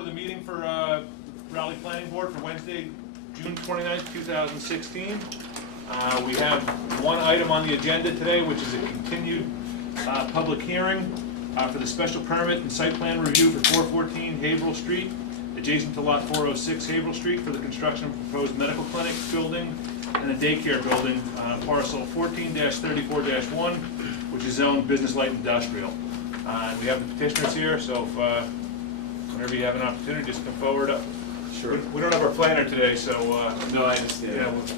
order the meeting for Raleigh Planning Board for Wednesday, June 29th, 2016. We have one item on the agenda today, which is a continued public hearing for the special permit and site plan review for 414 Haverhill Street, adjacent to lot 406 Haverhill Street, for the construction of a proposed medical clinic building and a daycare building, parcel 14-34-1, which is zoned business light industrial. We have the petitioners here, so if, whenever you have an opportunity, just come forward. Sure. We don't have our planner today, so No, I understand. yeah, we'll just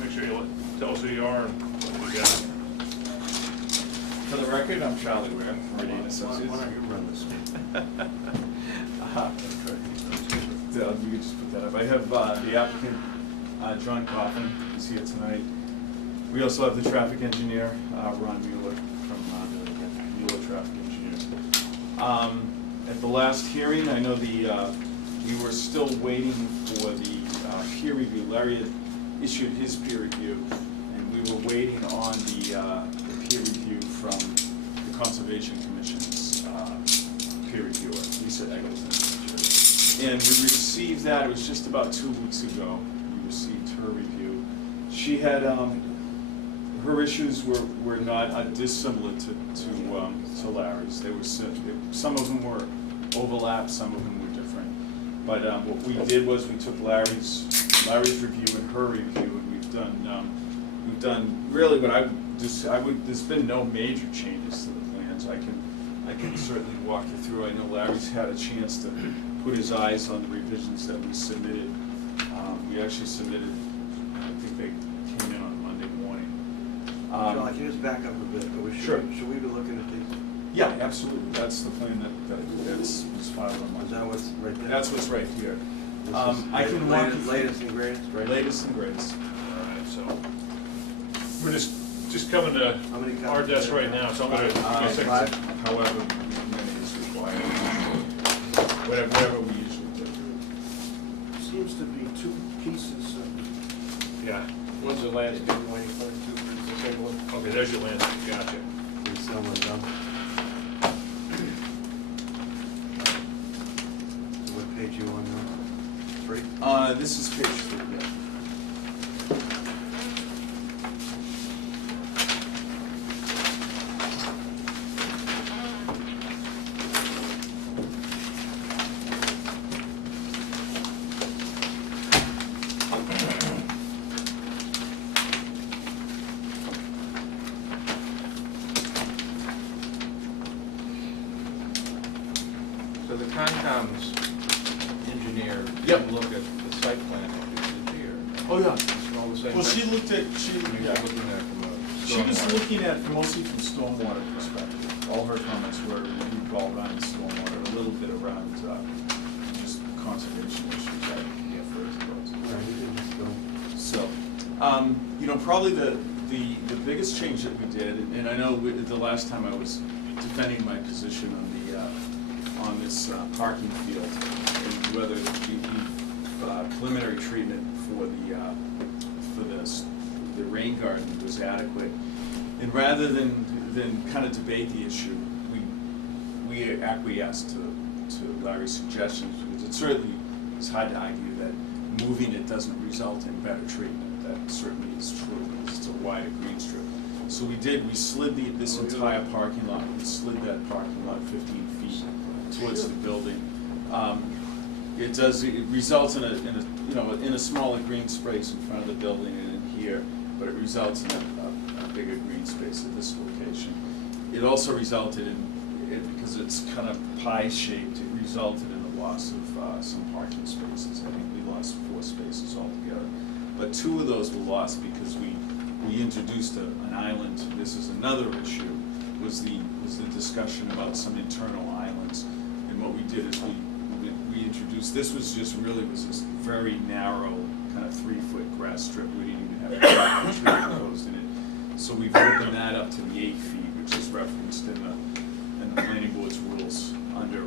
make sure you tell us who you are and what you got. For the record, I'm Charlie Ware, Meridian Associates. Why don't you run this one? You could just put that up. I have the applicant, John Coffin, is here tonight. We also have the traffic engineer, Ron Mueller, from Mueller Traffic Engineers. At the last hearing, I know we were still waiting for the peer review. Larry had issued his peer review, and we were waiting on the peer review from the Conservation Commission's peer reviewer, Lisa Eggleton. And we received that, it was just about 2 weeks ago, we received her review. She had, her issues were not dissimilar to Larry's. They were, some of them were overlapped, some of them were different. But what we did was we took Larry's review and her review, and we've done really what there's been no major changes to the plans. I can certainly walk you through. I know Larry's had a chance to put his eyes on the revisions that we submitted. We actually submitted, I think they came in on Monday morning. John, can you just back up a bit? Sure. Should we be looking at these? Yeah, absolutely. That's the plan that's filed on Is Monday. that what's right there? That's what's right here. This is I can walk you latest and greatest, right? Latest and greatest. All right, so we're just coming to How many our copies desk are there? right now, so I'm gonna give you a second. Five. However many is required. Whatever we usually do. Seems to be two pieces. Yeah. One's the last two, waiting for two, the same one. Okay, there's your land. Gotcha. Is someone done? So what page you on now? 3? This is page 3, yeah. So the Concom's engineer Yep. didn't look at the site plan of this engineer. Oh, yeah. It's all the same. Well, she thing? looked at, I mean, yeah. looking at it from a She was stormwater. looking at mostly from stormwater perspective. All her comments were all around stormwater, a little bit around just conservation issues that yeah, first. So, probably the biggest change that we did, and I know the last time I was defending my position on this parking field, and whether the preliminary treatment for the rain garden was adequate. And rather than kind of debate the issue, we acquiesced to Larry's suggestions, because it certainly is hard to argue that moving it doesn't result in better treatment. That certainly is true, because it's a wider green strip. So we slid this entire parking lot, we slid that parking lot 15 feet towards the building. It results in a smaller green space in front of the building and in here, but it results in a bigger green space at this location. It also resulted because it's kind of pie-shaped, it resulted in the loss of some parking spaces. I think we lost 4 spaces altogether. But 2 of those were lost because we introduced an island. This is another issue, was the discussion about some internal islands. And what we did is we introduced, this was this very narrow kind of 3-foot grass strip. We didn't even have a tree proposed in it. So we've opened that up to the 8 feet, which is referenced in the planning board's rules under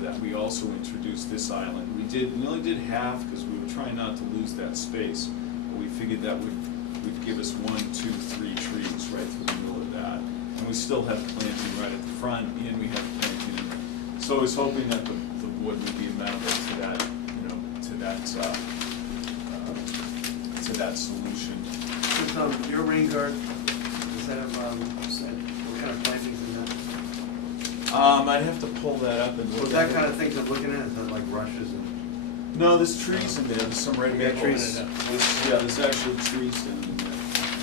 that. We also introduced this island. We only did half because we were trying not to lose that space, but we figured that would give us 1, 2, 3 trees right through the middle of that. And we still have planting right at the front, and we have planting. So I was hoping that the board would be amenable to that, you know, to that solution. With, your rain garden, does that have, said, what kind of plantings in that? I'd have to pull that up and Well, look that at kind it. of things I'm looking at, is that like rushes and? No, there's trees in there, there's some red You got maples. trees in Yeah, there's actually trees in there.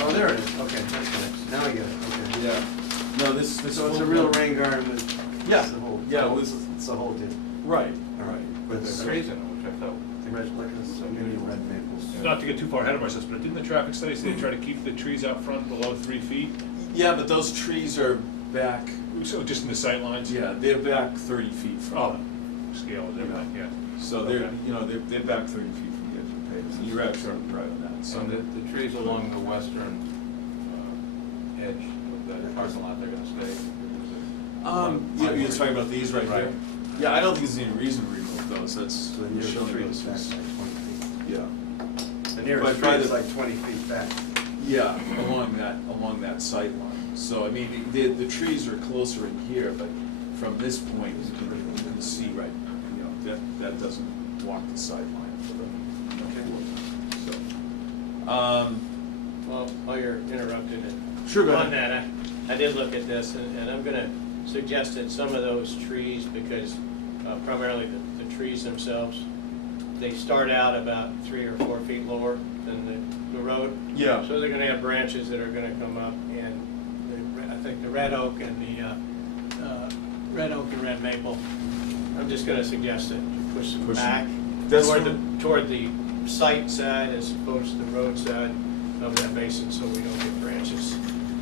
Oh, there it is, okay, that's nice, now I get it, okay. Yeah. No, this. So it's a real rain garden with. Yeah, it's the whole- yeah, it was- It's the whole deal. Right, All right. With There's the trees in it, which I thought, red, look at so many red maples. not to get too far ahead of myself, but didn't the traffic study say they try to keep the trees out front below 3 feet? Yeah, but those trees are back, So just in the sight lines? yeah, they're back 30 feet Oh, from scale is everything, yeah. So they're, Okay. you know, they're back 30 feet from the edge of the pavement. You're absolutely right on that. So So the trees along the western edge of that parking lot, they're gonna stay? you're talking about these right here? Right. Yeah, I don't think there's any reason to remove those. That's So the nearest showing tree those is back as- like 20 feet. Yeah, The But nearest by tree is the- like 20 feet back. yeah, along that sight line. So, I mean, the trees are closer in here, but from this point, you can see right, you know, that doesn't block the sight line for the, so. Well, while you're interrupted and. Sure, go On ahead. that, I did look at this, and I'm gonna suggest that some of those trees, because primarily the trees themselves, they start out about 3 or 4 feet lower than the road. Yeah. So they're gonna have branches that are gonna come up, and I think the red oak and the red maple, I'm just gonna suggest that you push them Push them. back That's toward the site side as opposed to the road side of that basin, so we don't get branches,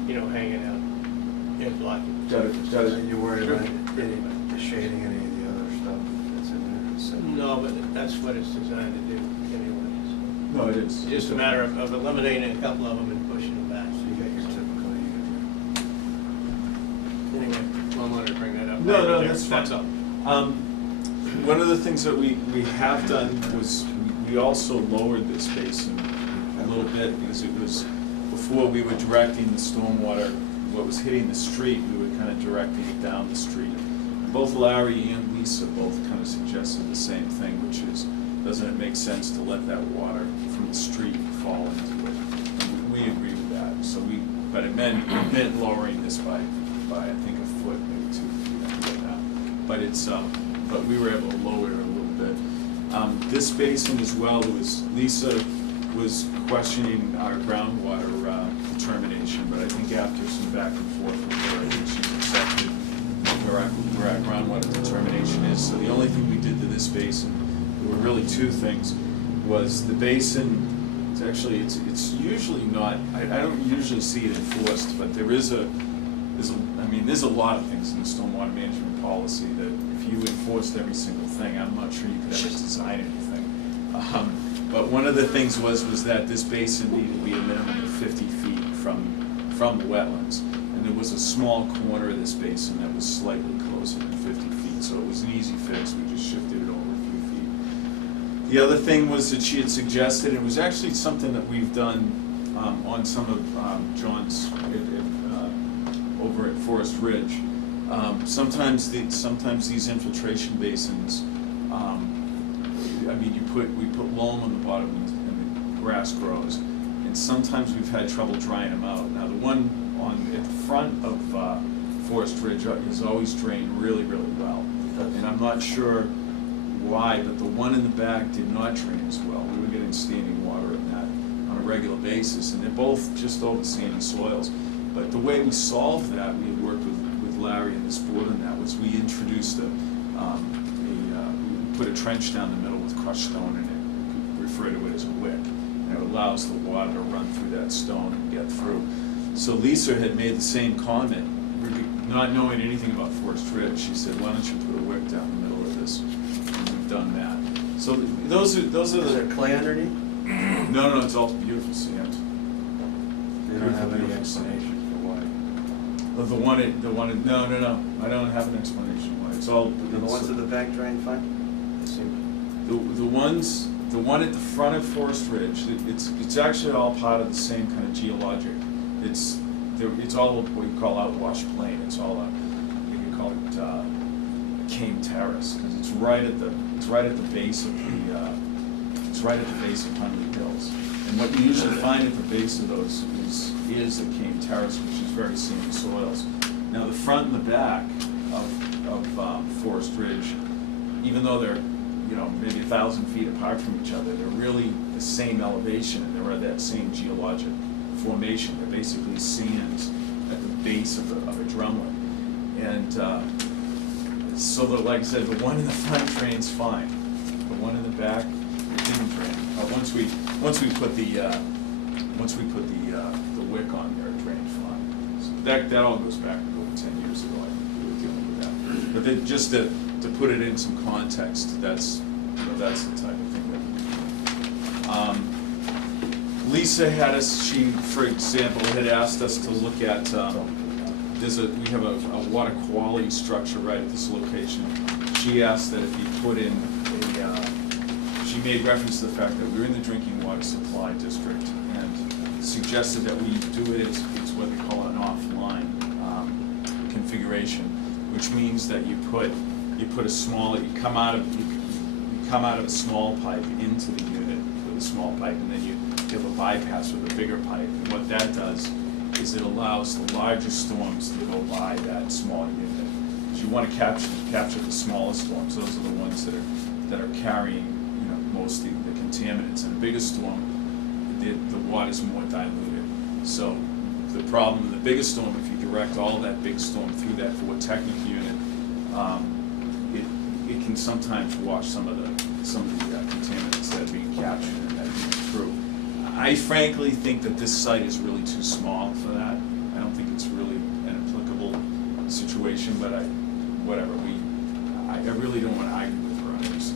you know, hanging out and blocking. Are you worried about any shading any of the other stuff that's in there? So- No, but that's what it's designed to do anyways. No, it is. It's just a matter of eliminating a couple of them and pushing them back. So you got your typical, Anyway, well, I wanted to bring that up. No, no, There. that's fine. That's all. One of the things that we have done was, we also lowered this basin a little bit, because it was, before we were directing the stormwater, what was hitting the street, we were kind of directing it down the street. Both Larry and Lisa both kind of suggested the same thing, which is, doesn't it make sense to let that water from the street fall into it? And we agree with that, so but it meant lowering this by I think a foot, maybe 2 feet, I forget that. But it's, but we were able to lower it a little bit. This basin as well, Lisa was questioning our groundwater determination, but I think after some back and forth with her, I think she's accepted where our groundwater determination is. So the only thing we did to this basin, there were really 2 things, was the basin, it's usually not, I don't usually see it enforced, but there's a lot of things in the stormwater management policy that if you enforced every single thing, I'm not sure you could ever design anything. But one of the things was that this basin needed to be a minimum of 50 feet from the wetlands. And there was a small corner of this basin that was slightly closer than 50 feet, so it was an easy fix, we just shifted it over a few feet. The other thing was that she had suggested, it was actually something that we've done on some of John's, over at Forest Ridge. Sometimes these infiltration basins, I mean, we put loam on the bottom and the grass grows, and sometimes we've had trouble drying them out. Now, the one at the front of Forest Ridge is always drained really, really well, and I'm not sure why, but the one in the back did not drain as well. We were getting standing water in that on a regular basis, and they're both just over sandy soils. But the way we solved that, we had worked with Larry and this board on that, was we introduced we put a trench down the middle with crushed stone in it. We refer to it as a wick, and it allows the water to run through that stone and get through. So Lisa had made the same comment, not knowing anything about Forest Ridge. She said, why don't you put a wick down the middle of this? And we've done that. So those are Is the, there clay underneath? no, it's all beautiful sand. They don't have any explanation for why. The one, no, I don't have an explanation why, it's all. The ones at the back drain fine? They seem The one at the front of Forest Ridge, it's actually all part of the same kind of geologic. It's all what we call outwash plain, it's all you can call it Came Terrace, because it's right at the base of the, it's right at the base of Hundley Hills. And what you usually find at the base of those is the Came Terrace, which is very sandy soils. Now, the front and the back of Forest Ridge, even though they're, you know, maybe 1,000 feet apart from each other, they're really the same elevation, and they're at that same geologic formation. They're basically sands at the base of a drumlet. And so, like I said, the one in the front drains fine. The one in the back, it didn't drain. Once we put the wick on there, it drained fine. So that all goes back over 10 years ago. I think we were dealing with that. But then just to put it in some context, that's the type of thing that. Lisa had us. She, for example, had asked us to look at. We have a water quality structure right at this location. She asked that if you put in she made reference to the fact that we're in the drinking water supply district, and suggested that we do it as what they call an offline configuration, which means that you come out of a small pipe into the unit with a small pipe, and then you have a bypass with a bigger pipe. And what that does is it allows the larger storms to go by that small unit. Because you want to capture the smallest storms. Those are the ones that are carrying, you know, most of the contaminants. In a bigger storm, the water's more diluted. So the problem in the biggest storm, if you direct all that big storm through that Technic unit, it can sometimes wash some of the contaminants that are being captured and that are being through. I frankly think that this site is really too small for that. I don't think it's really an applicable situation, but I really don't want to argue with her on this.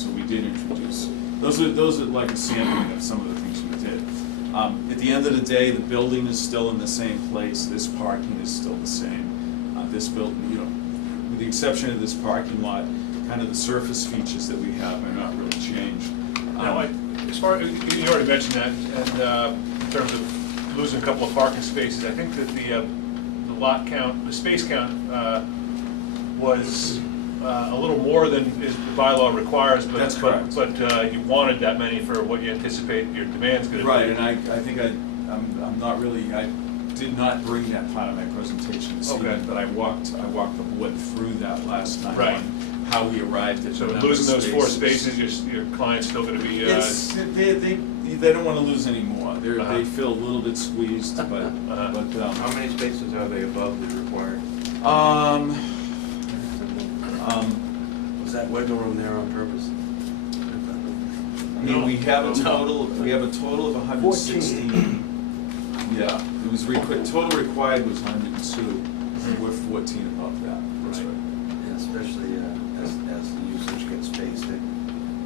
So we did introduce, those are like a sampling of some of the things we did. At the end of the day, the building is still in the same place, this parking is still the same. This building, you know, with the exception of this parking lot, kind of the surface features that we have are not really changed. Now, as far as, you already mentioned that, and in terms of losing a couple of parking spaces, I think that the lot count, the space count was a little more than the bylaw requires, but That's correct. But you wanted that many for what you anticipate your demand's going to be. Right, and I think I'm not really, I did not bring that part of my presentation this Okay. evening, but I walked the board through that last time Right. on how we arrived at So the number of losing those 4 spaces, your client's still going to be. They don't want to lose any more. They feel a little bit squeezed, but How many spaces are they above the required? Was that wiggle room there on purpose? I mean, we have a total of 116. Yeah, it was total required was 102. We're 14 above that. That's right. Yeah, especially as the usage gets spaced.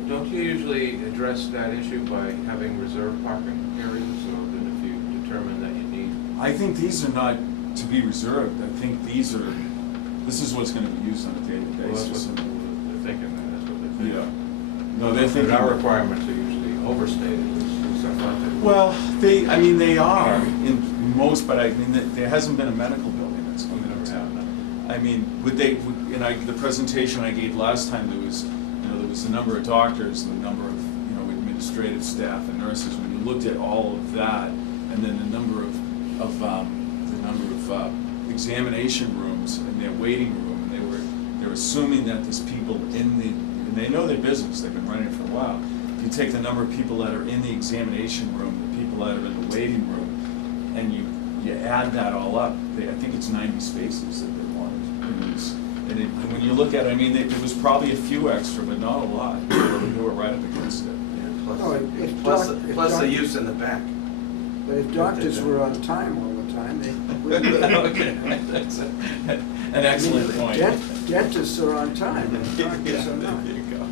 Don't you usually address that issue by having reserved parking areas, or that if you determine that you need? I think these are not to be reserved. I think this is what's going to be used on a daily Well, that's basis. what they're thinking, that's what they're thinking. Yeah. No, they're thinking. But our requirements are usually overstated, and stuff like that. Well, they are in most, but I mean, there hasn't been a medical building that's come into town. I mean, the presentation I gave last time, there was the number of doctors and the number of, administrative staff and nurses. When you looked at all of that, and then the number of examination rooms and their waiting room, and they're assuming that there's people and they know their business, they've been running it for a while. If you take the number of people that are in the examination room, the people that are in the waiting room, and you add that all up, I think it's 90 spaces that they wanted. And when you look at it, I mean, there was probably a few extra, but not a lot. They were right up against it. No, Plus the doc- use in the back. But if doctors were on time all the time, they wouldn't be. Okay, that's an excellent point. Dentists are on time, and doctors are not. There you go.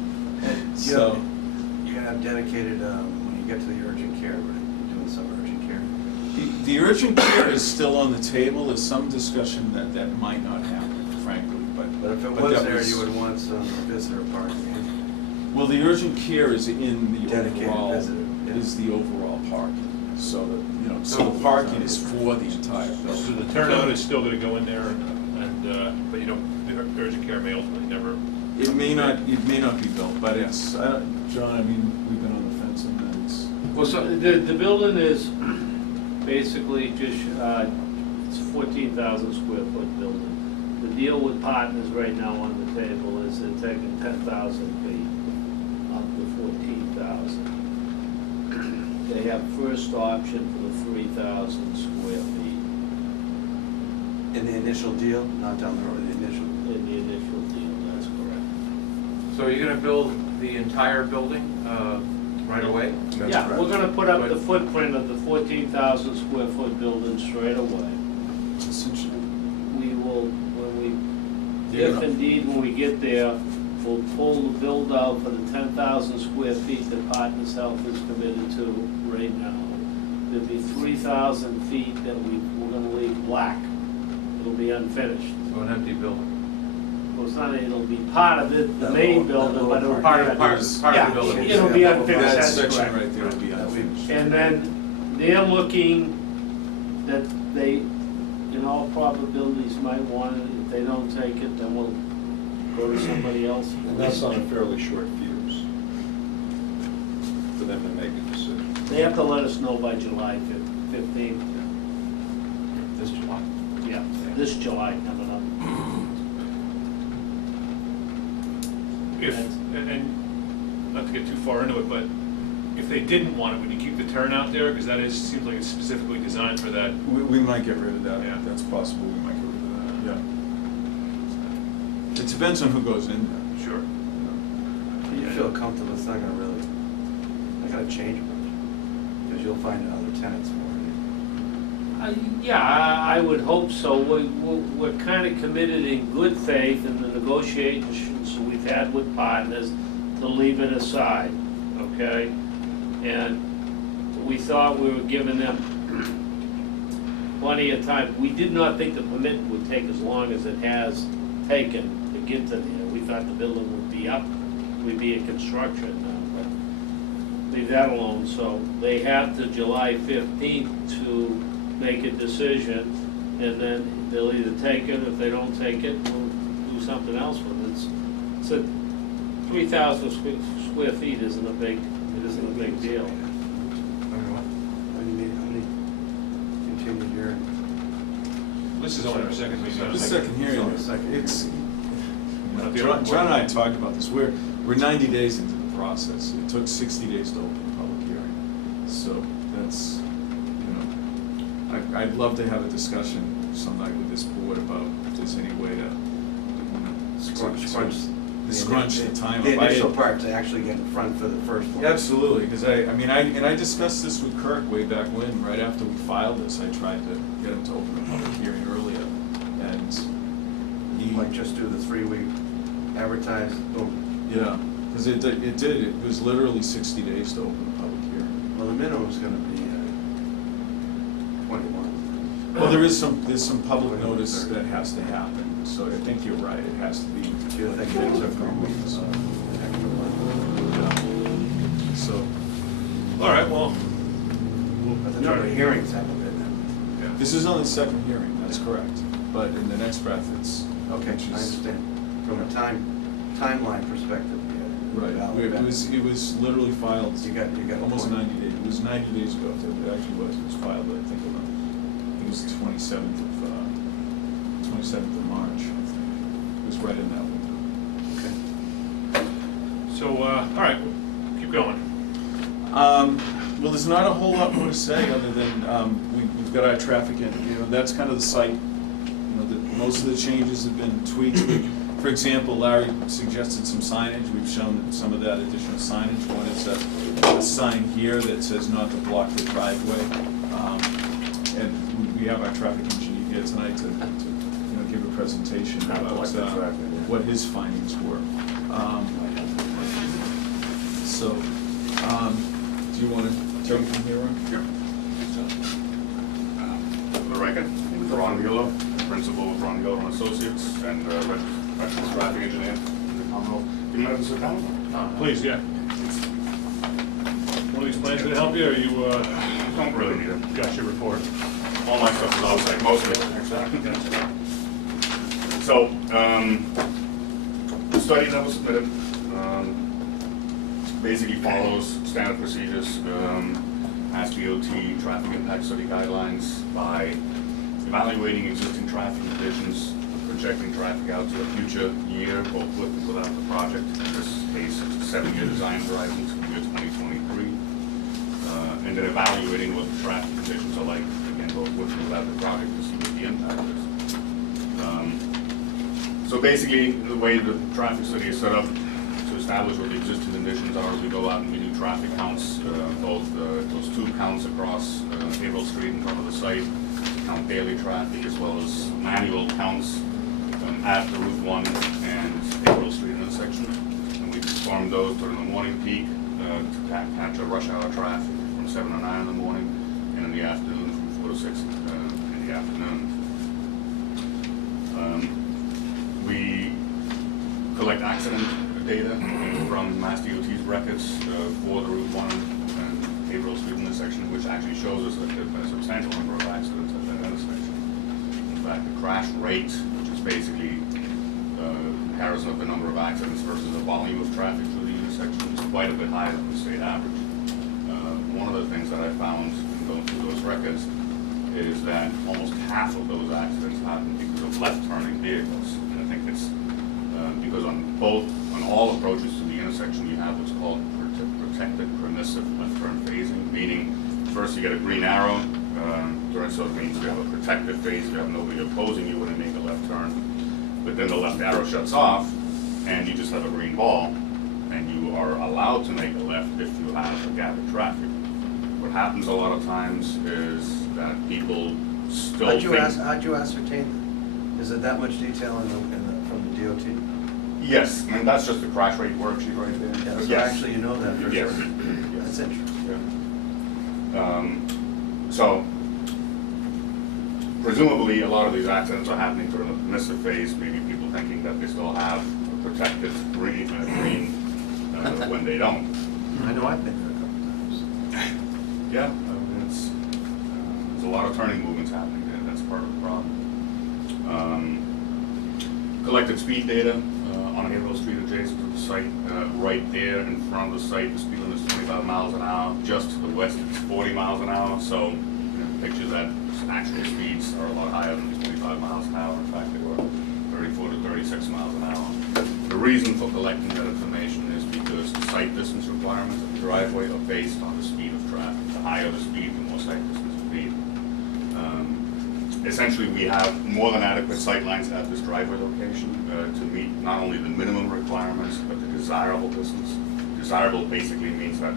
You're gonna have dedicated, when you get to the urgent care, right, doing some urgent care. The urgent care is still on the table. There's some discussion that might not happen, frankly, But if it but was that there, you would want some visitor parking. Well, the urgent care is in the Dedicated overall, visitor, yeah. is the overall parking. So the parking is for the entire So building. the turnout is still going to go in there. and, but you don't, the urgent care may ultimately never. It may not be built, but it's, John, I mean, we've been on the fence on that, it's. Well, so, The building is basically just, it's 14,000 square foot building. The deal with partners right now on the table is they're taking 10,000 feet up to 14,000. They have first option for the 3,000 square feet In the initial deal, not down the road, the initial. in the initial deal, that's correct. so you're gonna build the entire building, right away? Yeah, we're gonna put up the footprint of the 14,000 square foot building straight away. Essentially. We will, You're if gonna- indeed, when we get there, we'll pull the build out for the 10,000 square feet that Partners Health is committed to right now. There'll be 3,000 feet that we're gonna leave black. It'll be unfinished. So an empty building. Well, it's not, it'll be part of it, the main building, but it'll be. Part of the building. Yeah, it'll be unfinished, That that's section correct. right there will be unfinished. And then they're looking that they, in all probabilities, might want it. If they don't take it, then we'll go to somebody else. And that's on a fairly short fuse for them to make a decision. They have to let us know by July 15th. This July. Yeah, this July coming up. If, and not to get too far into it, but if they didn't want it, would you keep the turnout there? Because that is, seems like it's specifically designed for that. We might get rid of that, Yeah. that's possible, we might get rid of that, yeah. It depends on who goes in there. Sure. You feel comfortable, it's not gonna really, not gonna change much, because you'll find other tenants more. Yeah, I would hope so. We're kind of committed in good faith in the negotiations we've had with partners to leave it aside, okay? And we thought we were giving them plenty of time. We did not think the permit would take as long as it has taken to get to there. We thought the building would be up, we'd be in construction now, but leave that alone. So they have to July 15th to make a decision, and then they'll either take it, if they don't take it, we'll do something else with it. It's a 3,000 square feet isn't a big deal. How many continued hearing? This is only our second meeting. The second hearing, It's on the second it's, Not the John other John and I one. talked about this, we're 90 days into the process. It took 60 days to open a public hearing, so that's, you know, I'd love to have a discussion some night with this board about if there's any way to, you know, scrunch the time. The up. I- initial part to actually get in front for the first one. Absolutely, because I discussed this with Kirk way back when, right after we filed this, I tried to get him to open a public hearing earlier, and he. Like just do the 3-week advertise, boom. Yeah, because it was literally 60 days to open a public hearing. Well, the minimum's gonna be 21. Well, there's some public notice that has to happen, so I think you're right, it has to be. Do you think things are going to be extra month? Yeah. So, All right, well, But the number of hearings haven't been that. this is on the second hearing, that's correct, but in the next breath, it's. Okay, I understand. From a timeline perspective, yeah. Right, valid. it was literally filed. You got a Almost point. 90 days, it was 90 days ago, it actually was, it was filed, I think, it was the 27th of March, I think. It was right in that window. Okay. so, all right, keep going. Well, there's not a whole lot more to say, other than, we've got our traffic in, you know, that's kind of the site. You know, most of the changes have been tweaks. For example, Larry suggested some signage, we've shown some of that additional signage. One is a sign here that says not to block the driveway. And we have our traffic engineer here tonight to you know, give a presentation Not about block the driveway, yeah. what his findings were. So, do you want to take it from here on? Sure. For the record, Ron Mueller, principal of Ron Mueller and Associates, and registered traffic engineer in the Commonwealth. Do you mind to sit down? Please, yeah. One of these plans gonna help you, or you, Don't really need it. got your report? All my stuff is outside, most of it, actually. So, the study that was submitted, basically follows standard procedures, Mass DOT traffic impact study guidelines by evaluating existing traffic conditions, projecting traffic out to a future year, both with and without the project. In this case, it's a 7-year design horizon to the year 2023. And then evaluating what the traffic conditions are like, again, both with and without the project to see what the impact is. So basically, the way the traffic study is set up to establish what the existing conditions are, we go out and we do traffic counts, both those 2 counts across Haverhill Street in front of the site, count daily traffic, as well as manual counts at the Route 1 and Haverhill Street intersection. And we perform those during the morning peak to capture rush hour traffic from 7 to 9 in the morning, and in the afternoon from 4 to 6 in the afternoon. We collect accident data from Mass DOT's records for the Route 1 and Haverhill Street intersection, which actually shows us that there's been a substantial number of accidents at that intersection. In fact, the crash rate, which is basically comparison of the number of accidents versus the volume of traffic through the intersection, is quite a bit higher than the state average. One of the things that I found in going through those records is that almost half of those accidents happen because of left-turning vehicles. And I think it's because on all approaches to the intersection, you have what's called protected permissive left-turn phasing, meaning first you get a green arrow, so it means you have a protected phase, you have nobody opposing you when you make a left turn, but then the left arrow shuts off, and you just have a green ball, and you are allowed to make a left if you have a gap in traffic. What happens a lot of times is that people still How'd think... you ascertain that? Is it that much detail from the DOT? Yes, and that's just the crash rate worksheet right there. Yeah, so Yes. actually you know that for Yes. sure. That's interesting. So, presumably, a lot of these accidents are happening during the permissive phase, maybe people thinking that they still have a protected green when they don't. I know I've been there a couple times. Yeah, I mean, there's a lot of turning movements happening there, that's part of the problem. Collected speed data on Haverhill Street adjacent to the site, right there in front of the site, the speed limit is 25 miles an hour. Just to the west, it's 40 miles an hour, so picture that actual speeds are a lot higher than 25 miles an hour. In fact, they were 34 to 36 miles an hour. The reason for collecting that information is because the sight distance requirements of the driveway are based on the speed of traffic. The higher the speed, the more sight distance will be. Essentially, we have more than adequate sight lines at this driveway location to meet not only the minimum requirements, but the desirable distance. Desirable basically means that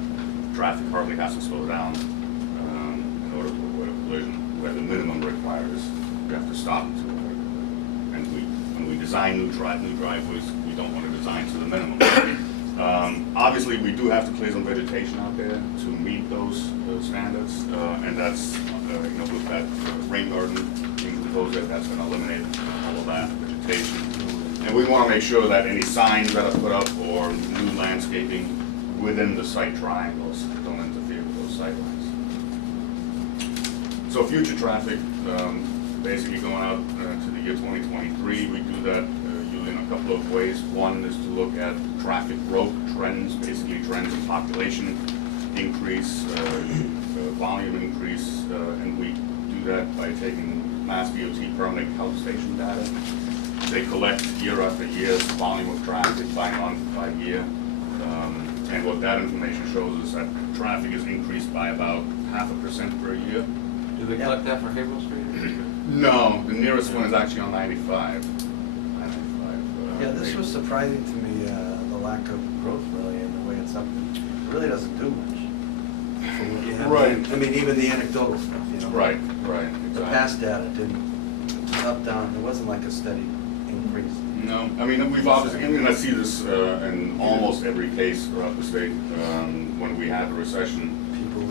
traffic hardly has to slow down in order to avoid a collision, where the minimum requires you have to stop to avoid a collision. And when we design new driveways, we don't want to design to the minimum. Obviously, we do have to place some vegetation out there to meet those standards, and that's with that rain garden being proposed, that's going to eliminate all of that vegetation. And we want to make sure that any signs that are put up or new landscaping within the site triangles don't interfere with those sight lines. So future traffic, basically going out to the year 2023, we do that usually in a couple of ways. One is to look at traffic growth trends, basically trends in population increase, volume increase, and we do that by taking Mass DOT permanent health station data. They collect year after year volume of traffic by month, by year, and what that information shows is that traffic is increased by about 0.5% per year. Do they collect that for Haverhill Street? No, the nearest one is actually on 95. Yeah, this was surprising to me, the lack of growth really, and the way it's up. It really doesn't do much. For what you have. Right. I mean, even the anecdotal stuff, Right, The exactly. past data didn't, up, down, it wasn't like a steady increase. No, I mean, we've obviously, I see this in almost every case throughout the state. When we had the recession,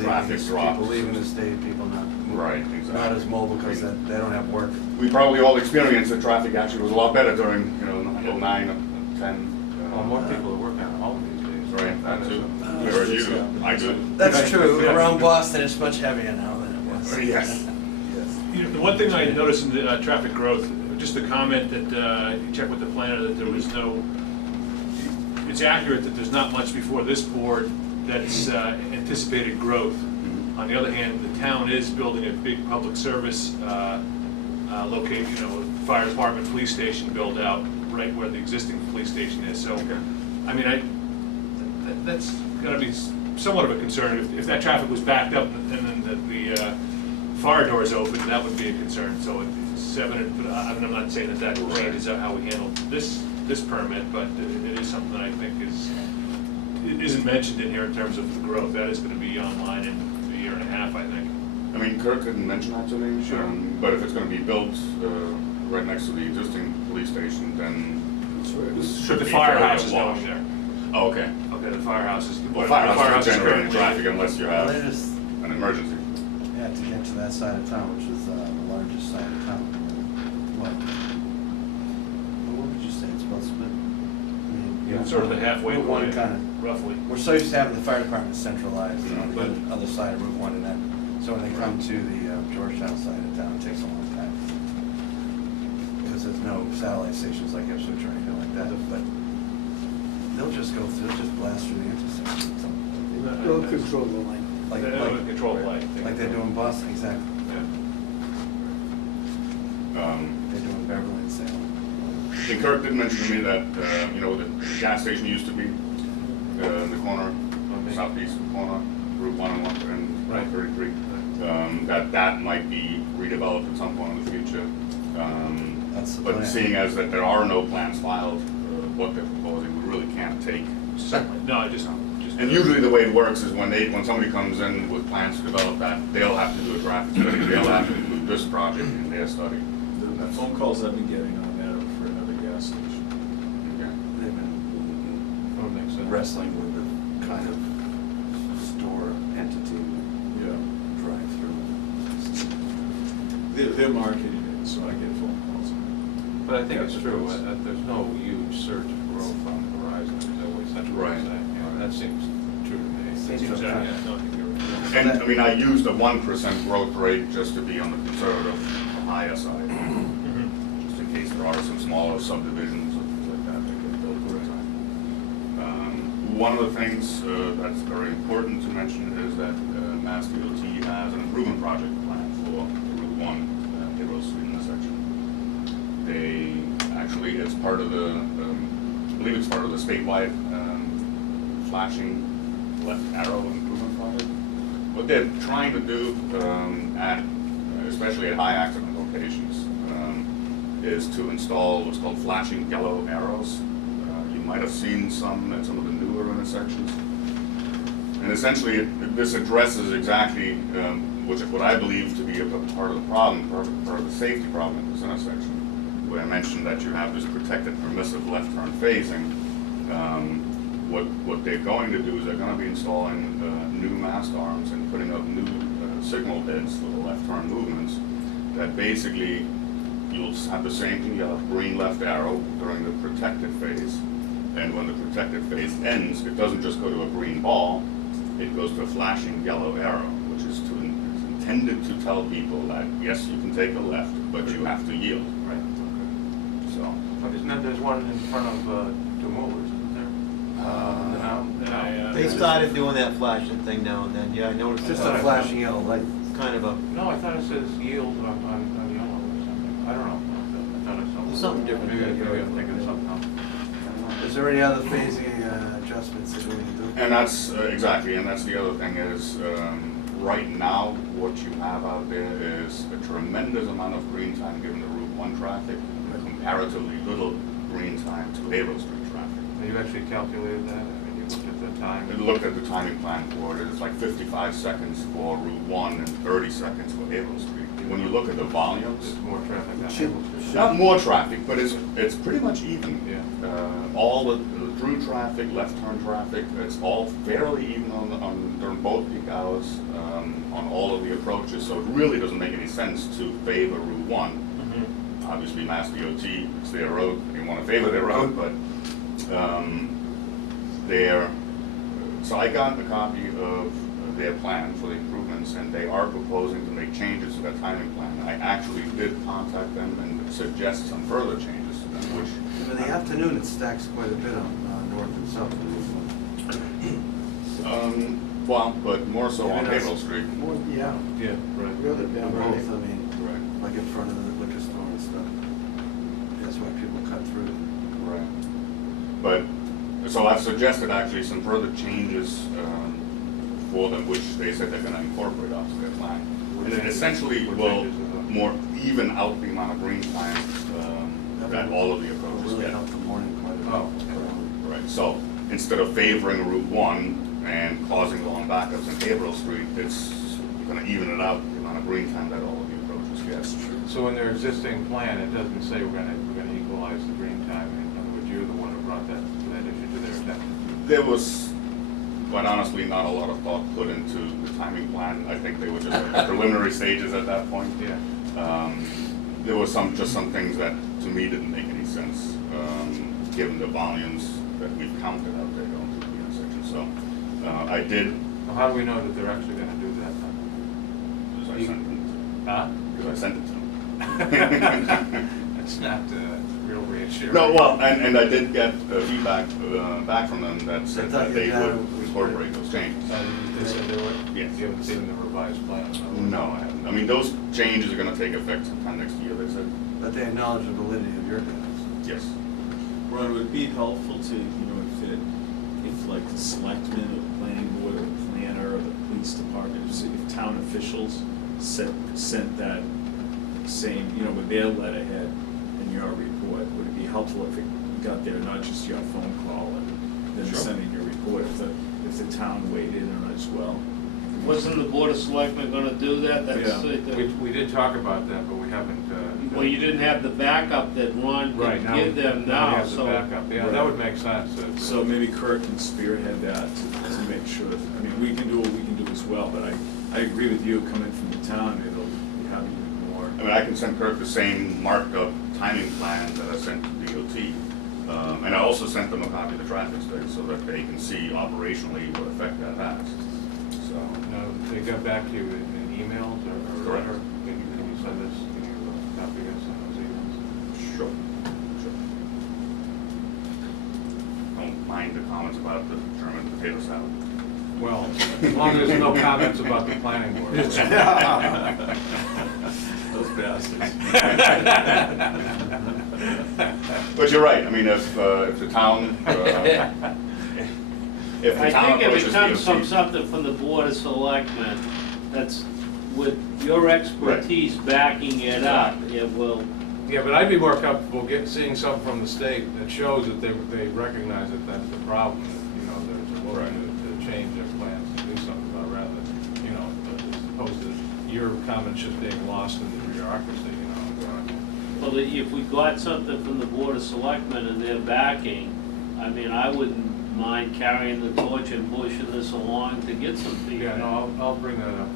traffic drops. People leaving the state, people not. Right, exactly. Not as mobile because they don't have work. We probably all experienced that traffic actually was a lot better during, 09, 10. Well, more people are working at home these days. Right, that too. Whereas you, I do. That's true, around Boston, it's much heavier now than it was. Yes. The one thing I noticed in the traffic growth, just a comment that, you check with the planner that there was no, it's accurate that there's not much before this board that's anticipated growth. On the other hand, the town is building a big public service location, fire department, police station build out right where the existing police station is. So, I mean, that's gonna be somewhat of a concern. If that traffic was backed up and then the fire doors open, that would be a concern. So it's 7, but I'm not saying that changes how we handle this permit, but it is something that I think isn't mentioned in here in terms of the growth. That is gonna be online in a year and a half, I think. I mean, Kirk didn't mention that to me. Sure. But if it's gonna be built right next to the existing police station, then this should The be firehouse is fairly going wash. there. Oh, okay. Okay, the firehouse is. Well, firehouse is generating currently- traffic unless you have They're just, an emergency. yeah, to get to that side of town, which is the largest side of town. Well, what would you say, it's about split? I mean, Yeah, sort of the halfway Route one point, kinda. roughly. We're so used to having the fire department centralized on But- the other side of Route 1, and then, so when they come to the Georgetown side of town, it takes a long time. Because there's no satellite stations like Ipswich or anything like that, but they'll just go through, just blast through the intersection. They'll control the line. Like, They have a control light. like they do in Boston, exactly. Yeah. They do in Beverly and Salem. And Kirk did mention to me that, the gas station used to be in the corner, southeast corner, Route 1 and 133. That might be redeveloped at some point in the future. That's the But plan. seeing as that there are no plans filed, what they're proposing, we really can't take. Certainly. No, I just. And usually the way it works is when somebody comes in with plans to develop that, they'll have to do a traffic study, they'll have to include this project in their study. The phone calls I've been getting on that are for another gas station. Okay. They've been That makes sense. wrestling with the kind of store entity Yeah. drive-through. They're marketing it, so I get phone calls. But I think Yeah, it's but true, it's- there's no huge surge of growth on the horizon, there's always such a Right. that seems true to me. Seems Yeah, okay. no, I think you're right. And, I mean, I used a 1% growth rate just to be on the conservative, higher side, just in case there are some smaller subdivisions or things like that that get built over time. One of the things that's very important to mention is that Mass DOT has an improvement project plan for Route 1, Haverhill Street intersection. They, actually, it's part of the, I believe it's part of the statewide flashing left arrow improvement project. What they're trying to do especially at high accident locations, is to install what's called flashing yellow arrows. You might have seen some at some of the newer intersections. And essentially, this addresses exactly what I believe to be a part of the problem, part of the safety problem at this intersection, where I mentioned that you have this protected permissive left turn phasing. What they're going to do is they're going to be installing new mast arms and putting up new signal heads for the left turn movements. That basically you'll have the same thing. You'll have green left arrow during the protected phase, and when the protected phase ends, it doesn't just go to a green ball. It goes to a flashing yellow arrow, which is intended to tell people that yes, you can take a left, but you have to yield. Right. So. But isn't that, there's one in front of Demoulas, isn't there? They started doing that flashing thing now and then, yeah, I noticed. Just that. a flashing yellow light. Kind of a, No, I thought it says yield on yellow or something. I don't know. I thought I saw. Something different. Maybe I'm thinking of something else. Is there any other phasing adjustments that we need to do? And that's, exactly, and that's the other thing is, right now, what you have out there is a tremendous amount of green time given the Route 1 traffic, and comparatively little green time to Haverhill Street traffic. Have you actually calculated that? I mean, you looked at the time? I looked at the timing plan for it, it's like 55 seconds for Route 1 and 30 seconds for Haverhill Street. When you look at the volumes, There's more traffic on Should- Haverhill Street. not more traffic, but it's pretty much even. Yeah. All the through traffic, left turn traffic, it's all fairly even during both peak hours, on all of the approaches, so it really doesn't make any sense to favor Route 1. Obviously, Mass DOT, it's their road, they wanna favor their road, but, so I got a copy of their plan for the improvements, and they are proposing to make changes to that timing plan. I actually did contact them and suggest some further changes to them, which, In the afternoon, it stacks quite a bit on north and south of Route 1. well, but more so on Yeah, that's- Haverhill Street. More, yeah, Yeah, right. really On bad, both, right? I mean, Right. like in front of the liquor store and stuff. That's why people cut through. Right. But, so I've suggested actually some further changes for them, which they said they're gonna incorporate onto their plan. And it essentially What will changes is that? more even out the amount of green time that all of the It'll approaches really get. help the morning quite a bit. Oh. Right, so instead of favoring Route 1 and causing long backups in Haverhill Street, it's gonna even it out the amount of green time that all of the approaches get. So in their existing plan, it doesn't say we're gonna equalize the green time. In other words, you're the one who brought that issue to their attention. There was, quite honestly, not a lot of thought put into the timing plan. I think they were just at preliminary stages at that point. Yeah. There were just some things that to me didn't make any sense, given the volumes that we've counted out there going through the intersection. So I did, Well, how do we know that they're actually gonna do that then? because I sent it, Huh? because I sent it to them. That's not real reassuring. No, well, and I did get feedback back from them that said thought that they your dad would was incorporate those changes. They said they would? Yes. You haven't seen the revised plan? No, I haven't. I mean, those changes are gonna take effect sometime next year, they said. But they acknowledge the validity of your data. Yes. Ron, would it be helpful to, if like the selectmen or the planning board or the planner or the police department, if town officials sent that same, with their letterhead and your report, would it be helpful if it got there, not just your phone call and then Sure. sending your report, if the town weighed in on it as well? Wasn't the Board of Selectmen gonna do that? Yeah. We did talk about that, but we haven't. Well, you didn't have the backup that Ron Right, could now. give them we now, have the so. backup. Yeah, that would make sense. So maybe Kirk can spearhead that to make sure, we can do what we can do as well, but I agree with you, coming from the town, it'll have even more. I mean, I can send Kirk the same marked up timing plan that I sent to DOT. And I also sent them a copy of the traffic study so that they can see operationally what effect that has. So, No, they got back to you in emails or Correct. letter? Can you send us, can you copy us on those emails? sure, sure. Don't mind the comments about the German potato salad. Well, as long as there's no comments about the planning board. Those bastards. But you're right, I mean, if the town, if the I town think if approaches it comes from DOT. something from the Board of Selectmen, that's with your expertise backing it up, it will, Yeah, but I'd be more comfortable seeing something from the state that shows that they recognize that that's the problem, that, there's a will to change their plans and do something about rather than, as opposed to your comments just being lost in the bureaucracy, well, if we got something from the Board of Selectmen and their backing, I mean, I wouldn't mind carrying the torch and pushing this along to get some Yeah, feedback. no, I'll bring that up.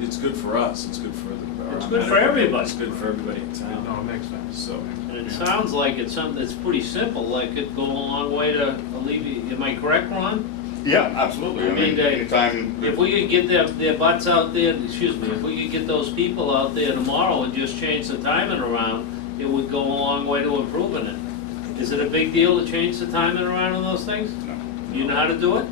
It's good for us, it's good for It's good for everybody. It's good for everybody in No, town, it makes sense. so. And it sounds like it's something that's pretty simple, like it go a long way to alleviate, am I correct, Ron? Yeah, absolutely, I mean, anytime. If we could get their butts out there, if we could get those people out there tomorrow and just change the timing around, it would go a long way to improving it. Is it a big deal to change the timing around on those things? No. You know how to do it?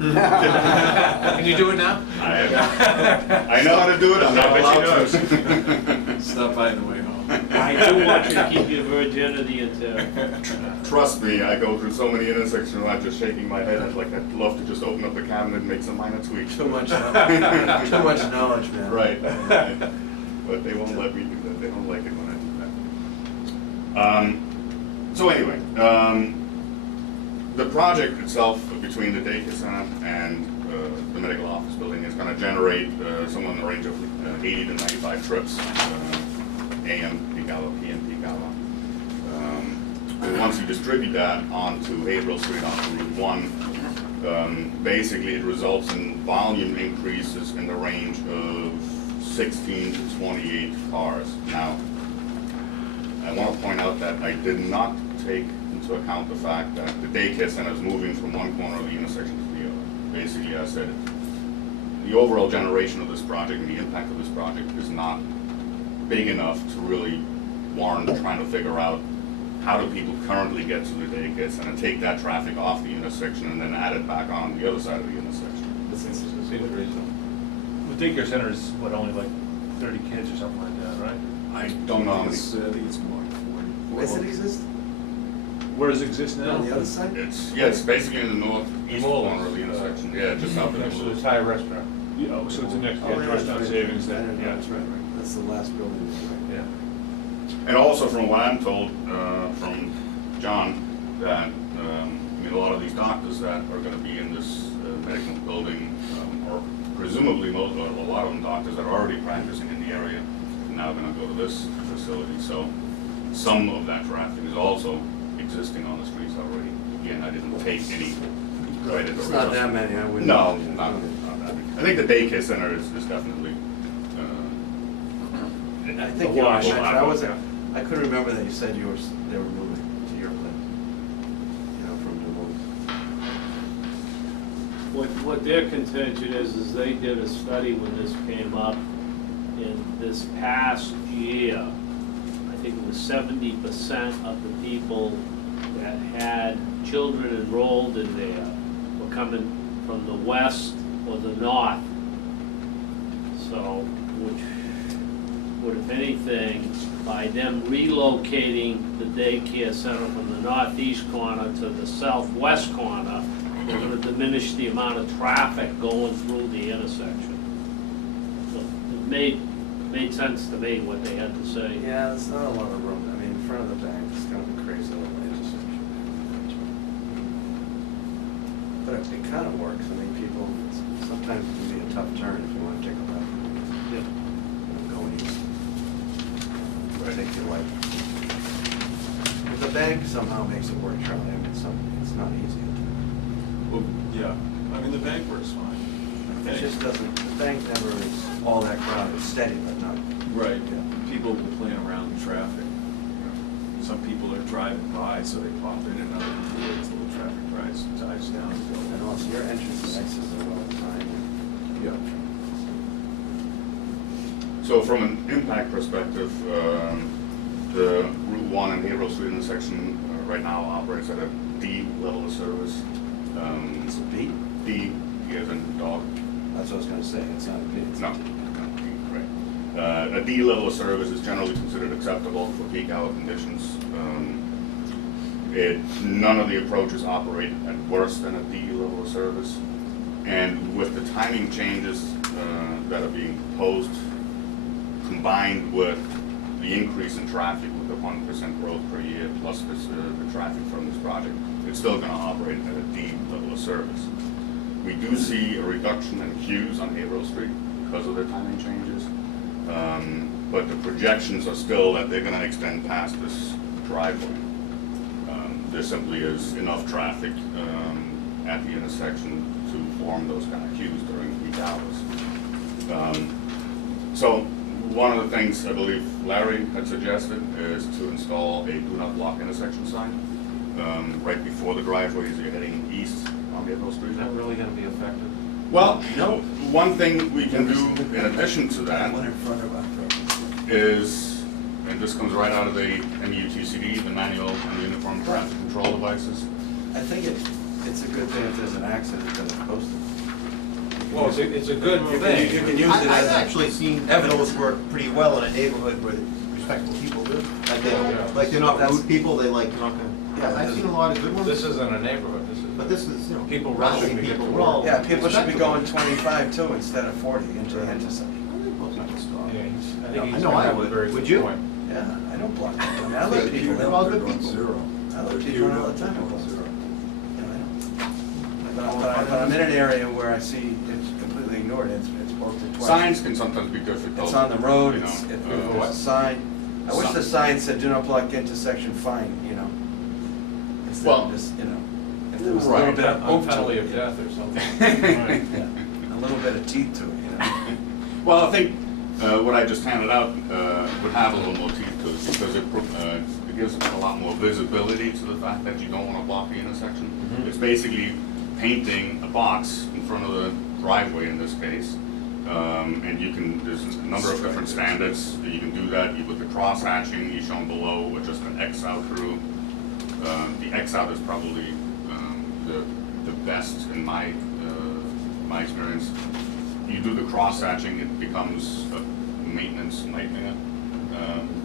Can you do it now? I know how to do it, I'm not allowed to. Stop by on the way home. I do want you to keep your virginity intact. Trust me, I go through so many intersections where I'm just shaking my head, I'd love to just open up the cabinet and make some minor tweaks. Too much knowledge, man. Right, but they won't let me do that, they don't like it when I do that. So anyway, the project itself between the daycare center and the medical office building is gonna generate somewhere in the range of 80 to 95 trips, AM peak hour, PM peak hour. And once you distribute that onto Haverhill Street, onto Route 1, basically it results in volume increases in the range of 16 to 28 cars. Now, I want to point out that I did not take into account the fact that the daycare center is moving from one corner of the intersection to the other. Basically, I said the overall generation of this project and the impact of this project is not big enough to really warrant trying to figure out how do people currently get to the daycares, and then take that traffic off the intersection and then add it back on the other side of the intersection. It seems reasonable. The daycare center is, what, only like 30 kids or something like that, right? I don't know how many. I think it's more like 40. Does it exist Where does it exist now? on the other side? It's basically in the northeast corner of the intersection, yeah, just out there. Next to the Thai restaurant. Yeah, oh, so it's the next, Oh, yeah, yeah, Georgetown that's right. Savings, I then, don't know, yeah. that's right. That's the last building, right? Yeah. And also from what I'm told, from John, that, I mean, a lot of these doctors that are gonna be in this medical building, or presumably most, or a lot of them doctors that are already practicing in the area, are now gonna go to this facility, so some of that traffic is also existing on the streets already. Again, I didn't take any credit or. It's not that many, I wouldn't. No, not that. I think the daycare center is definitely, I think you're right, Well, I wasn't, I couldn't remember that you said you were, they were moving to your place. You know, from Duluth. What their contention is they did a study when this came up in this past year. I think it was 70% of the people that had children enrolled in there were coming from the west or the north. So, which would, if anything, by them relocating the daycare center from the northeast corner to the southwest corner, they're gonna diminish the amount of traffic going through the intersection. So it made sense to me what they had to say. Yeah, there's not a lot of room, I mean, in front of the bank, it's kind of a crazy little intersection. But it kind of works, I mean, people, sometimes it can be a tough turn if you want to take a left. Going east. But I think you're like, if the bank somehow makes it work, Charlie, I mean, it's not easy. Well, yeah, I mean, the bank works fine. It just doesn't, the bank never is all that crowded, it's steady, but not. Right, yeah. People will play around the traffic. You know, some people are driving by, so they pop in and out of the woods, little traffic dies down. And also your entrance and exits are well timed. Yeah. So from an impact perspective, the Route 1 and Haverhill Street intersection right now operates at a D level of service. It's a B? D as in dog. That's what I was gonna say, it's not a B. it's a No, D. no, D, right. A D level of service is generally considered acceptable for peak hour conditions. None of the approaches operate at worse than a D level of service. And with the timing changes that are being proposed, combined with the increase in traffic with the 1% growth per year plus the traffic from this project, it's still gonna operate at a D level of service. We do see a reduction in queues on Haverhill Street because of the timing changes. But the projections are still that they're gonna extend past this driveway. There simply is enough traffic at the intersection to form those kind of queues during peak hours. So one of the things I believe Larry had suggested is to install a do not block intersection sign right before the driveway as you're heading east on Haverhill Street. Is that really gonna be effective? Well, no, one thing we can do in addition to that One in front of us. is, and this comes right out of the MUTCD, the manual on the uniform traffic control devices. I think it's a good thing if there's an accident that it's posted. Well, it's a good You thing. can use it I've as. actually seen those work pretty well in a neighborhood where respectable people live. Like they're not rude people, they like not gonna, Yeah, I've seen a lot of good ones. This isn't a neighborhood, this is. But this is, you know. People rowdy rushing to get people, to we're all work. Yeah, people should be respectable. going 25 too instead of 40 into the intersection. Yeah, I think I he's know gonna I have a would. very Would good you? point. Yeah, I don't block them. I mean, I let people They're all in. good people. Zero. I let people in all the time. But I'm in an area where I see it's completely ignored, it's posted twice. Signs can sometimes be difficult. It's on the road, you know, it's, uh, there's a sign. I wish the sign said, do not block intersection, fine, you know? Instead Well, of just, you know, if there was a little right, bit of On oomph to penalty it. of death or something. Yeah, a little bit of teeth to it, you know? Well, I think what I just handed out would have a little more teeth to it because it gives a lot more visibility to the fact that you don't want to block the intersection. Mhm. It's basically painting a box in front of the driveway in this case. And you can, there's a number of different standards that you can do that. With the cross hatching, you shown below, with just an X out through. The X out is probably the best in my experience. You do the cross hatching, it becomes a maintenance nightmare.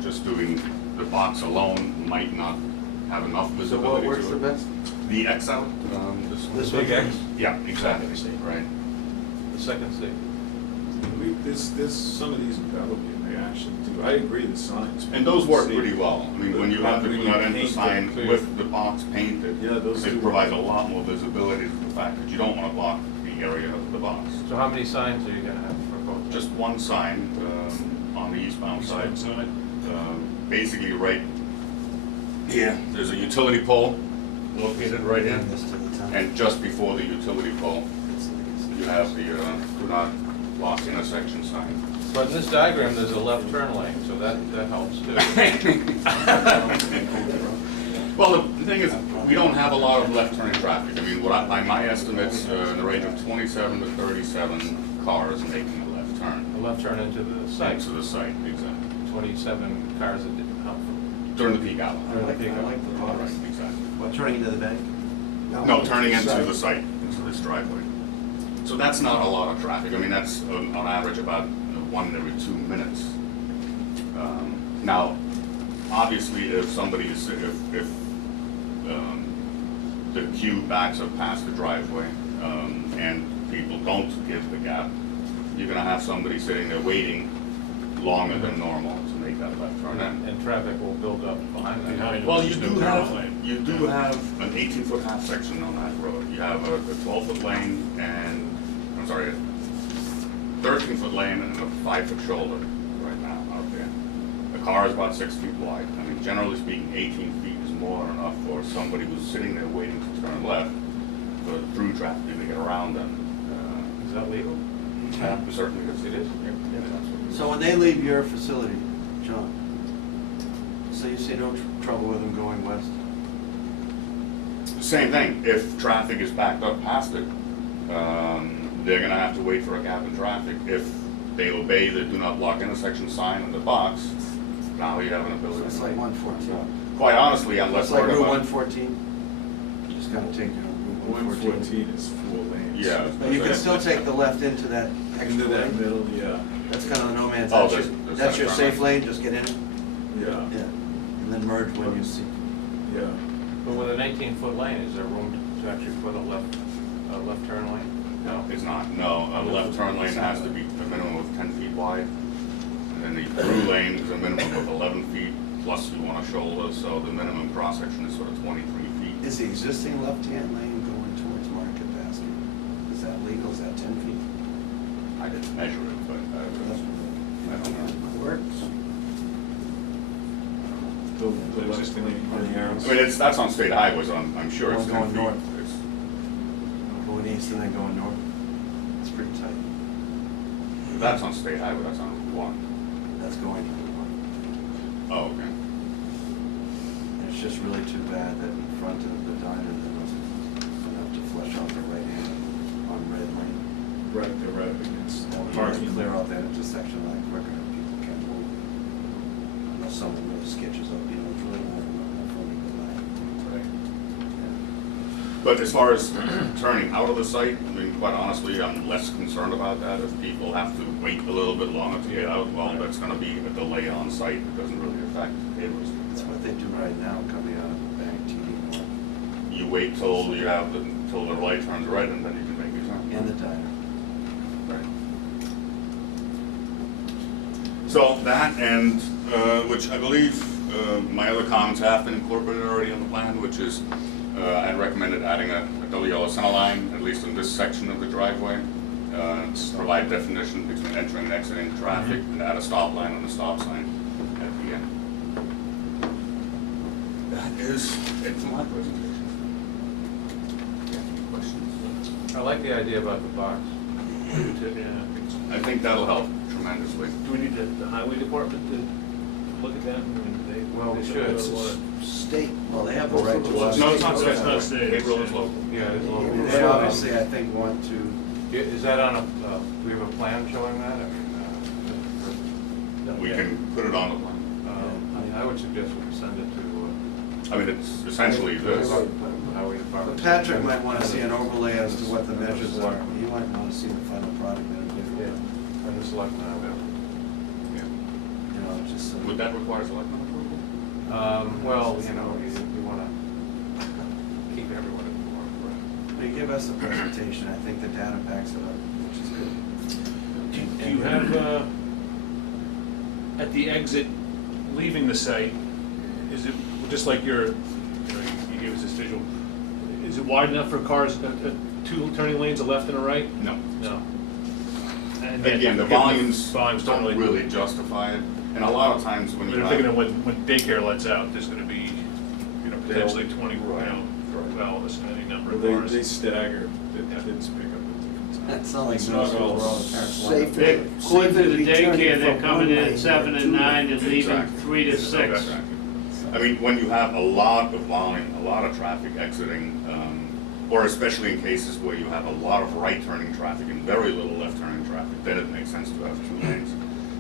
Just doing the box alone might not have enough So what visibility works to the it. best? The X out, This Big one? X, yeah, exactly, right. the second C. There's some of these probably may actually do, I agree, the signs. And those work See. pretty well. I mean, when you have the When do you not enter paint sign them, with the box painted, Yeah, those do it provides a lot more visibility to the fact that you don't want to block the area of the box. So how many signs are you gonna have for both? Just one sign on the eastbound side. Basically right here, there's a utility pole located right here. This to the town. And just before the utility pole, you have the do not block intersection sign. But in this diagram, there's a left turn lane, so that helps too. Well, the thing is, we don't have a lot of left turning traffic. I mean, by my estimates, in the range of 27 to 37 cars making a left turn. A left turn into the site, Thanks to the site, exactly. 27 cars a day. During the peak hour. I like the Right, box. exactly. Well, turning into the bank? No, turning into the site, into this driveway. So that's not a lot of traffic. I mean, that's on average about 1 every 2 minutes. Now, obviously, if somebody is, if the queue backs up past the driveway, and people don't give the gap, you're gonna have somebody sitting there waiting longer than normal to make that left turn in. And traffic will build up behind that. Well, you do have an 18-foot half section on that road. You have a 12-foot lane and, I'm sorry, a 13-foot lane and a 5-foot shoulder right now out there. The car is about 6 feet wide. I mean, generally speaking, 18 feet is more than enough for somebody who's sitting there waiting to turn left for through traffic to get around them. Is that legal? Certainly, It is? So when they leave your facility, John, so you see no trouble with them going west? Same thing, if traffic is backed up past it, they're gonna have to wait for a gap in traffic. If they obey the do not block intersection sign in the box, now you have an ability. It's like 114. Quite honestly, unless. It's like we're Route about- 114, just gotta take Route 114. 114 is 4 lanes. Yeah. But you can still take the left into that extra Into that lane. middle, yeah, That's kind of the no man's, Oh, that's your there's safe turn lane, just get in, yeah, yeah, and then merge when you see. yeah. But with an 18-foot lane, is there room to actually put a left turn lane? No. It's not, no, a left turn lane has to be a minimum of 10 feet wide. And then the through lane is a minimum of 11 feet, plus you want a shoulder, so the minimum cross section is sort of 23 feet. Is the existing left-hand lane going towards Market Basket? Is that legal, is that 10 feet? I didn't measure it, but I don't know. Works. The left lane on the arrows. I mean, that's on state highways, I'm sure it's 10 Going feet. north. It's- Going east and then going north? It's pretty tight. That's on state highway, that's on Route 1. That's going to one. Oh, okay. And it's just really too bad that in front of the diner, there wasn't enough to flush out the right hand on Red Lane. Right, they're right against You have to parking. clear out that intersection a lot quicker, and people can't move. Unless someone really sketches up, you know, it's really not enough for me to Right. Yeah. But as far as turning out of the site, I mean, quite honestly, I'm less concerned about that. If people have to wait a little bit longer to get out, well, that's gonna be a delay on site. It doesn't really affect neighbors. That's what they do right now, coming out of the bank, TD North, You wait till you have, till the light turns red and then you can make your turn. and the diner. Right. So that and, which I believe, my other comments have been incorporated already on the plan, which is, I had recommended adding a double yellow center line, at least in this section of the driveway, to provide definition between entering and exiting traffic, and add a stop line on the stop sign at the end. That is it for my presentation. Questions? I like the idea about the box. I think that'll help tremendously. Do we need the highway department to look at that? I mean, Well, we they should. don't wanna- State, well, they have the right to. No, it's not It's state. not state. April is local. Yeah, it's a little. They obviously, I think, want to Is that on a, do we have a plan showing that? I mean, We can put it on the plan. I would suggest we send it to, I mean, it's essentially this. Highway Department. But Patrick might wanna see an overlay as to what the measures are, he might wanna see the final product that it Yeah, is. and the selectmen, I will. Yeah. You know, just. Would that require selectmen approval? Well, you know, you wanna keep everyone informed, right? They give us a presentation, I think the data backs it up, which is good. Do you have, at the exit, leaving the site, is it, just like your, you know, you gave us this visual, is it wide enough for cars, two turning lanes, a left and a right? No. No. And Again, the volumes volumes don't really justify it, and a lot of times when you They're have. thinking of when daycare lets out, there's gonna be, you know, potentially 20, you know, Right. well, this many number of They cars. stagger, the kids pick up at different times. That's not like It's middle not school all where all the parents line up. Safe. They, according to the Safe to be daycare, turning they're from coming one in lane at to 7 and two 9 and Exactly. leaving 3 to 6. Exactly. I mean, when you have a lot of volume, a lot of traffic exiting, or especially in cases where you have a lot of right turning traffic and very little left turning traffic, then it makes sense to have two lanes.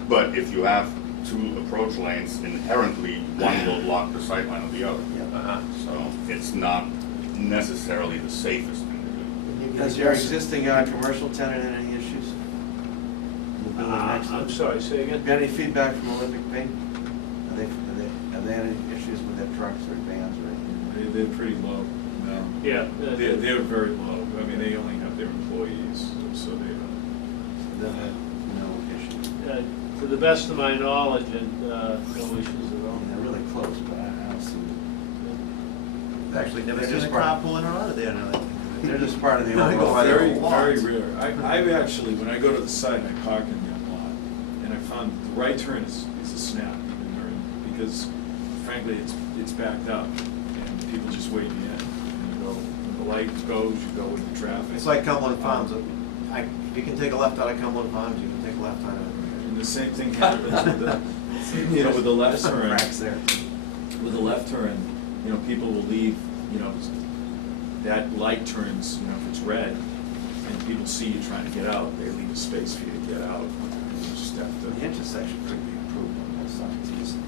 But if you have two approach lanes, inherently one will block the sight line of the other. Uh-huh. So it's not necessarily the safest thing to do. Does your existing commercial tenant have any issues? The building next to I'm it? sorry, say again? Got any feedback from Olympic Paint? Have they had any issues with their trucks or vans or anything? They're pretty low, no. Yeah. They're very low, I mean, they only have their employees, so they, They've had no issues. To the best of my knowledge, and no issues at I all. mean, they're really close, but I don't see. Actually, never They're seen just a part- car pulling her out of there, no. They're just part of the I go overall. by there very, a lot. very rare. I actually, when I go to the site, I park in that lot, and I found the right turn is a snap, even during, because frankly, it's backed up, and people just wait in the end. And you go, when the light goes, you go with the traffic. It's like Cumberland Farms. If you can take a left out of Cumberland Farms, you can take a left out of. And the same thing happens with the, you know, with the left There's some turn. cracks there. With the left turn, you know, people will leave, you know, that light turns, you know, if it's red, and people see you trying to get out, they leave a space for you to get out. You just have The to. intersection could be improved on both sides easily.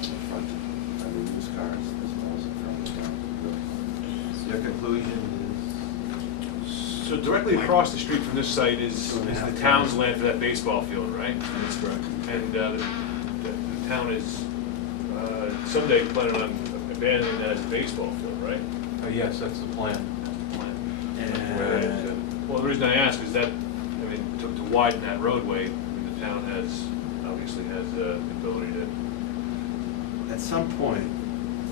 The front of the used cars as well as the front of the town. Your conclusion So directly across the street from this site is the town's land for that baseball field, right? That's correct. And the town is someday planning on abandoning that as a baseball field, right? Yes, that's the plan. Well, the reason I ask is that, I mean, to widen that roadway, I mean, the town obviously has the ability to, At some point,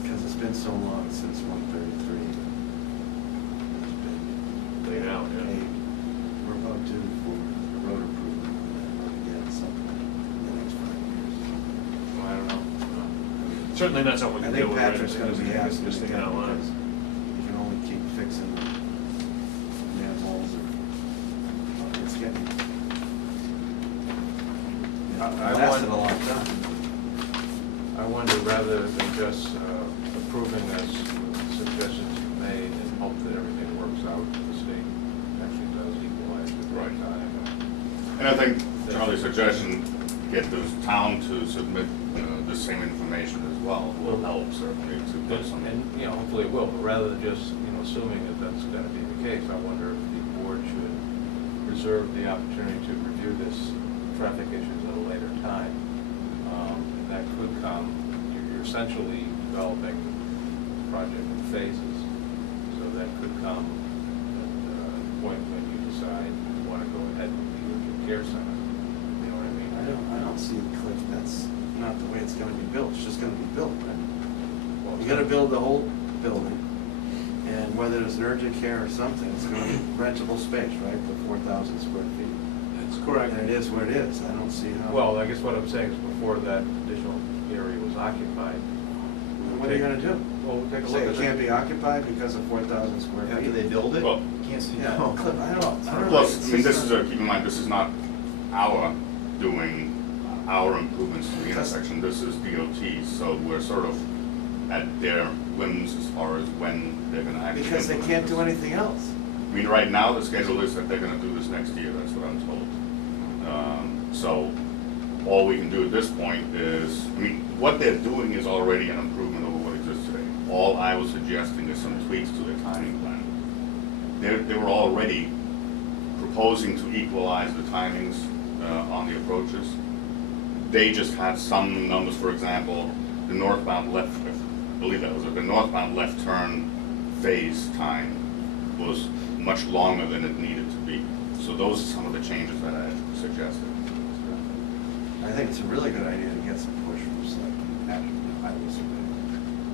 because it's been so long since 133, lay it out, yeah. hey, we're about due for a road improvement again at some point in the next 5 years. Well, I don't know. Certainly not something we I can deal think with. Patrick's gonna be asking this this thing again out loud. because you can only keep fixing manholes or, well, it's getting. I It lasted a want- long time. I wonder, rather than just approving this, with suggestions you made, and hope that everything works out, the state actually does equalize at the right time. And I think Charlie's suggestion, get the town to submit the same information as well, will help certainly to put some. And, you know, hopefully it will, but rather than just, you know, assuming that that's gonna be the case, I wonder if the board should reserve the opportunity to review this traffic issues at a later time. That could come, you're essentially developing the project in phases, so that could come at a point when you decide you wanna go ahead with the urgent care center, you know what I mean? I don't see, Cliff, that's not the way it's gonna be built, it's just gonna be built, right? Well, You gotta build the whole building, and whether it's an urgent care or something, it's gonna be rentable space, right, for 4,000 square feet. That's correct. And it is what it is, I don't see how. Well, I guess what I'm saying is before that additional area was occupied. What are you gonna do? Well, we'll take a look Say at it can't be occupied because of 4,000 square feet? After they build it, Well, can't see. Yeah, no. Cliff, I don't know. Plus, I mean, this is keep in mind, this is not our doing our improvements to the intersection, this is DOT's, so we're sort of at their whims as far as when they're gonna actually. Because they implement can't do this. anything else. I mean, right now, the schedule is that they're gonna do this next year, that's what I'm told. So, all we can do at this point is, I mean, what they're doing is already an improvement over what exists today. All I was suggesting is some tweaks to their timing plan. They were already proposing to equalize the timings on the approaches. They just had some numbers, for example, the northbound left, I believe that was it, the northbound left turn phase time was much longer than it needed to be. So those are some of the changes that I suggested. I think it's a really good idea to get some push from Selectmen after the highway survey.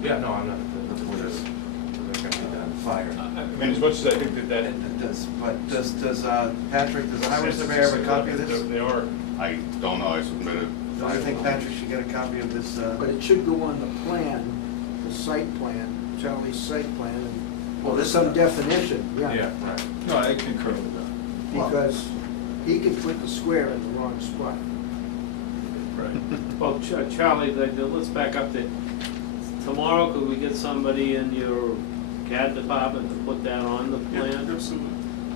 Yeah, no, I'm not. Before this, fire. I mean, as much as I think that It does, but does Patrick, does the highway surveyor have a copy of this? They are. I don't know, I submitted. Don't you think Patrick should get a copy of this? But it should go on the plan, the site plan, Charlie's site plan, and Well, this some is- definition, Yeah, yeah. right. No, I concur with that. Because he could put the square in the wrong spot. Well, Charlie, let's back up to, tomorrow, could we get somebody in your CAD department to put that on the plan? Absolutely.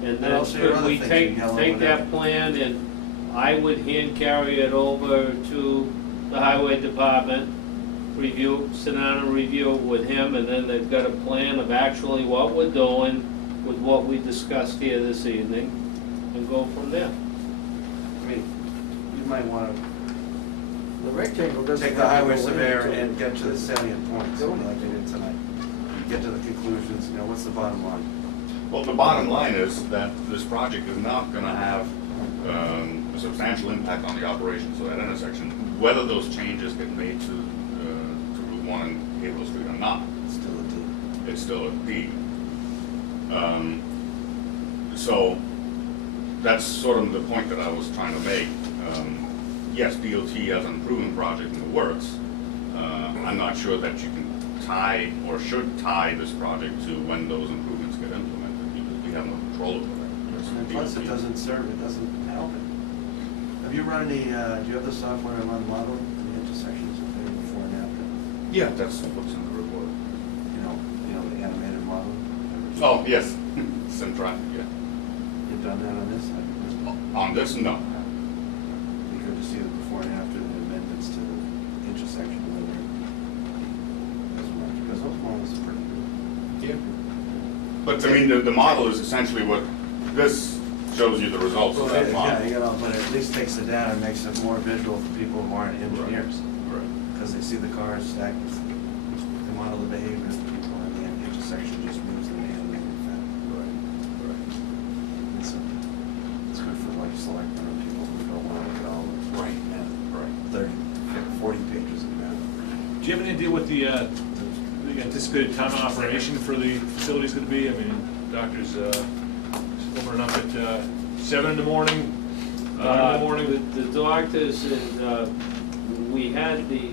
And And then also your could other we things, take, yellow, take whatever. that plan and I would hand carry it over to the highway department, review, sit down and review it with him, and then they've got a plan of actually what we're doing with what we discussed here this evening, and go from there. I mean, you might wanna The rectangle doesn't. take the have to highway go in surveyor until- and get to the salient points, like they did tonight. Get to the conclusions, you know, what's the bottom line? Well, the bottom line is that this project is not gonna have a substantial impact on the operations of that intersection, whether those changes get made to Route 1 and Haverhill Street or not. It's still a D. It's still a D. So, that's sort of the point that I was trying to make. Yes, DOT has an improvement project in the works. I'm not sure that you can tie, or should tie this project to when those improvements get implemented, because we have no control over that. And plus, it doesn't serve, it doesn't help it. Have you run any, do you have the software to run modeling in the intersections of the before and after? Yeah, that's what's in the report. You know, the animated model? Oh, yes, Simtraffic, yeah. You've done that on this? On this, no. Be good to see the before and after the amendments to the intersection, whether because those models are pretty good. Yeah. But, I mean, the model is essentially what, this shows you the results of that model. Yeah, you know, but it at least takes the data and makes it more visual for people who aren't engineers. Right. Because they see the cars stacked, they model the behavior of the people and the intersection just moves them in and it's good for like selectmen or people who don't want to look at all the Right. 30, 40 pages of map. Do you have any idea what the anticipated time of operation for the facility is gonna be? I mean, doctors, opening up at 7 in the morning, 9 in the morning? The doctors, we they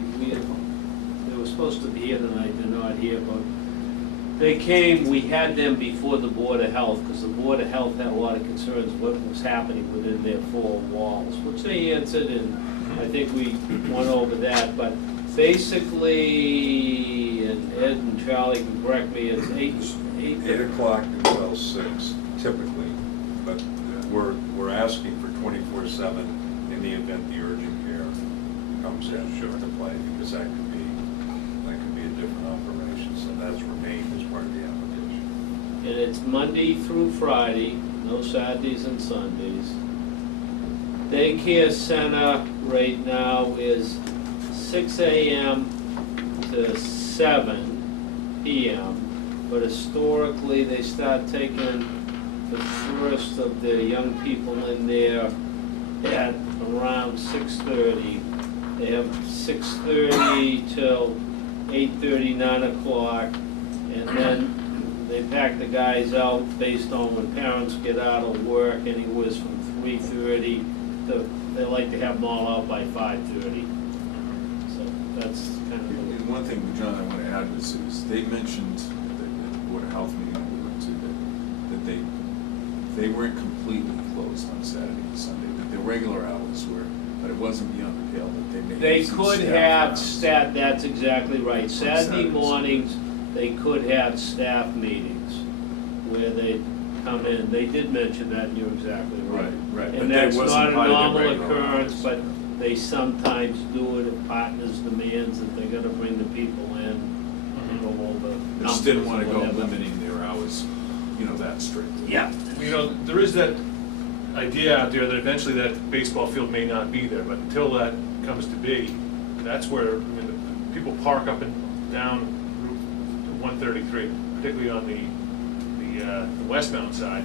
were supposed to be here tonight, they're not here, but they came, we had them before the Board of Health, because the Board of Health had a lot of concerns what was happening within their four walls, which they answered, and I think we went over that, but basically, and Ed and Charlie can correct me, it's 8 8 o'clock until 6 typically, but we're asking for 24/7 in the event the urgent care comes in to play, because that could be a different operation, so that's remained as part of the application. And it's Monday through Friday, no Saturdays and Sundays. Daycare center right now is 6 AM to 7 PM. But historically, they start taking the first of the young people in there at around 6:30. They have 6:30 till 8:30, 9 o'clock, and then they pack the guys out based on when parents get out of work, anywhere from 3:30 to, they like to have them all out by 5:30. So that's kind of And one thing, John, I want to add is they mentioned at the Board of Health meeting we went to that they weren't completely closed on Saturday and Sunday, that their regular hours were, but it wasn't beyond the pale that they may. They some could staff have rounds. staff, that's exactly right. Saturday Saturdays. mornings, they could have staff meetings where they come in. They did mention that, and you're exactly right. Right, but And that that's not wasn't a part of their normal regular occurrence, hours. but they sometimes do it if partners demands that they gotta bring the people in and go over They just didn't wanna numbers go or whatever. limiting their hours, that strictly. Yeah. You know, there is that idea out there that eventually that baseball field may not be there, but until that comes to be, that's where, the people park up and down Route 133, particularly on the westbound side,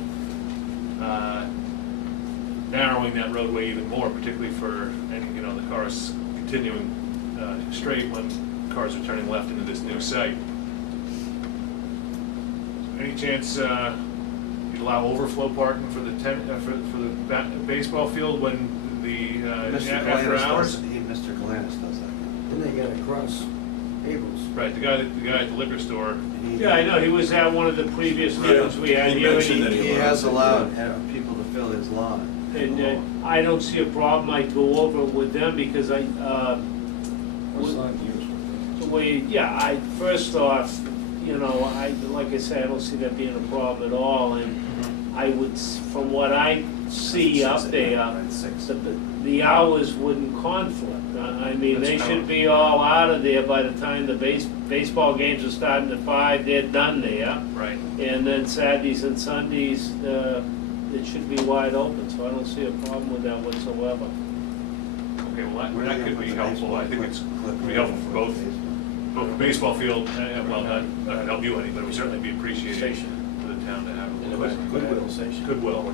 narrowing that roadway even more, particularly for any, the cars continuing straight when cars are turning left into this new site. Any chance you'd allow overflow parking for the baseball field when after hours? Mr. Galanis does that. Then they gotta cross Abel's. Right, the guy at the liquor store. Yeah, I know, he was at one of the previous meetings we had He here. and mentioned that He has allowed people to fill his lawn. And I don't see a problem, I'd go over it with them, because first off, like I say, I don't see that being a problem at all, and I would, from what I see up there, Right, 6. the hours wouldn't conflict. I mean, they should be all out of there by the time the baseball games are starting at 5, they're done there. Right. And then Saturdays and Sundays, it should be wide open, so I don't see a problem with that whatsoever. Okay, well, Where that do they could put be the helpful. baseball I think it's clip? could be helpful for both the baseball field, well, not help you any, but it would certainly be appreciated for the town to have a little bit. Goodwill station. Goodwill.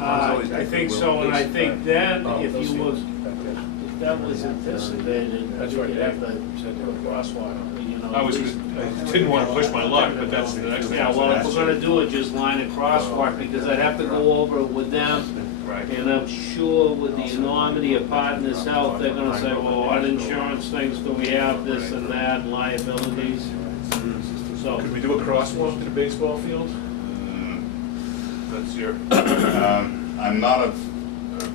I think so, and I think then, if that was anticipated, That's we right, could have Dave the said there was crosswalk, I didn't want to push my luck, but that's the next thing. Yeah, well, if we're gonna do it, just line a crosswalk, because I'd have to go over it with them, Right. and I'm sure with the enormity of Partners Health, they're gonna say, well, what insurance things do we have, this and that, and liabilities, so. Could we do a crosswalk to the baseball field? That's your, I'm not a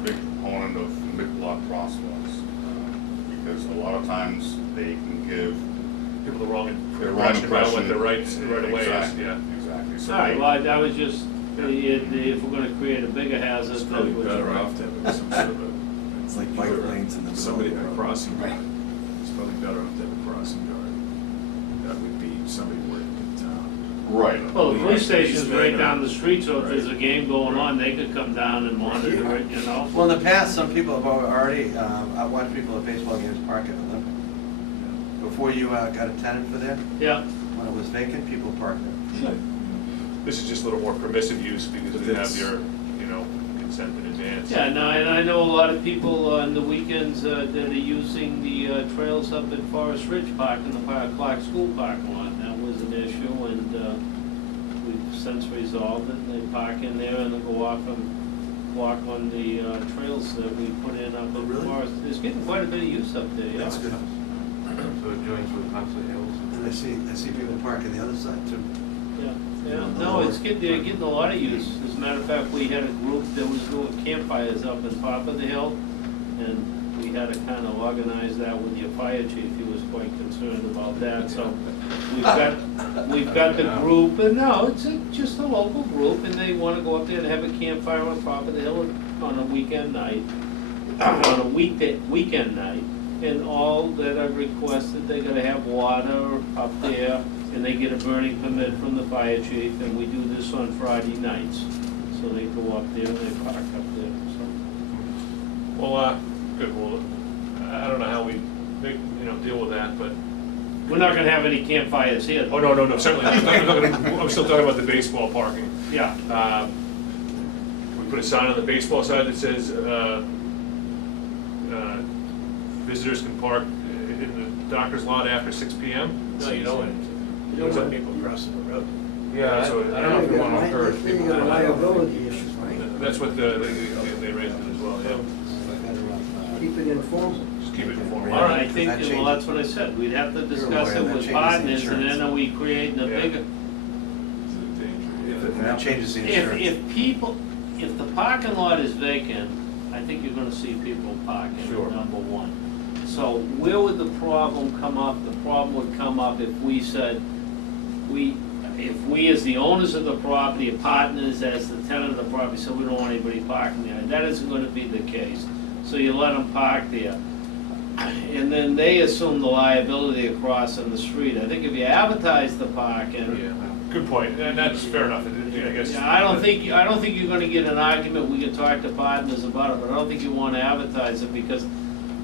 big proponent of mid-block crosswalks, because a lot of times they can give people the wrong the wrong impression about what impression. the right away is, Exactly, yeah. Exactly. So All right, they- well, I was just, if we're gonna create a bigger hazard, It's then probably we better off to have some sort of a. It's like bike lanes in the middle Somebody, of the a road. crossing guard. It's probably better off to have a crossing guard. That would be somebody working in town. Right. Well, the police station's right Right. down the street, so if there's a game going on, they could come down and monitor it, Well, in the past, some people have already, I've watched people at baseball games park at Olympic. Before you got a tenant for there, Yeah, when it was vacant, people parked there. This is just a little more permissive use because But you have it's- your, consent in advance. yeah, no, and I know a lot of people on the weekends that are using the trails up at Forest Ridge Park in the Clark School parking lot. That was an issue, and we've since resolved it. They park in there and they go off and walk on the trails that we put in up in really? Forest. It's getting quite a bit of use up there, yeah. That's good. So it joins with Huntsley Hills. And I see people parking the other side too. Yeah, no, it's they're getting a lot of use. As a matter of fact, we had a group that was doing campfires up in top of the hill, and we had to kind of organize that with your fire chief. He was quite concerned about that, so we've got the group, and no, it's just a local group, and they want to go up there and have a campfire on top of the hill on a weekend night, on a weekend night, and all that I've requested, they're gonna have water up there, and they get a burning permit from the fire chief, and we do this on Friday nights. So they go up there, and they park up there, so. Well, good, well, I don't know how we deal with that, but, We're not gonna have any campfires here. oh, no, certainly not. I'm still talking about the baseball parking. Yeah, We put a sign on the baseball side that says, visitors can park in the Dockers lot after 6 PM. No, you don't want people crossing the road. Yeah, I don't know if you want to encourage Then people. you got to- liability issues, right? That's what they raised it as well, yeah. Keep it informal. Just keep it informal. all right, I think, That changes- well, that's what I said, we'd have to discuss aware it that with changes the partners, and insurance. then are we creating a Yeah. bigger, And that changes the insurance. if the parking lot is vacant, I think you're gonna see people parking, Sure. number one. So where would the problem come up? The problem would come up if we said, if we as the owners of the property, partners as the tenant of the property, said we don't want anybody parking there. That isn't gonna be the case. So you let them park there. And then they assume the liability of crossing the street. I think if you advertise the parking, Yeah, good point, and that's fair enough, I guess. yeah, I don't think you're gonna get an argument, we can talk to Partners about it, but I don't think you wanna advertise it, because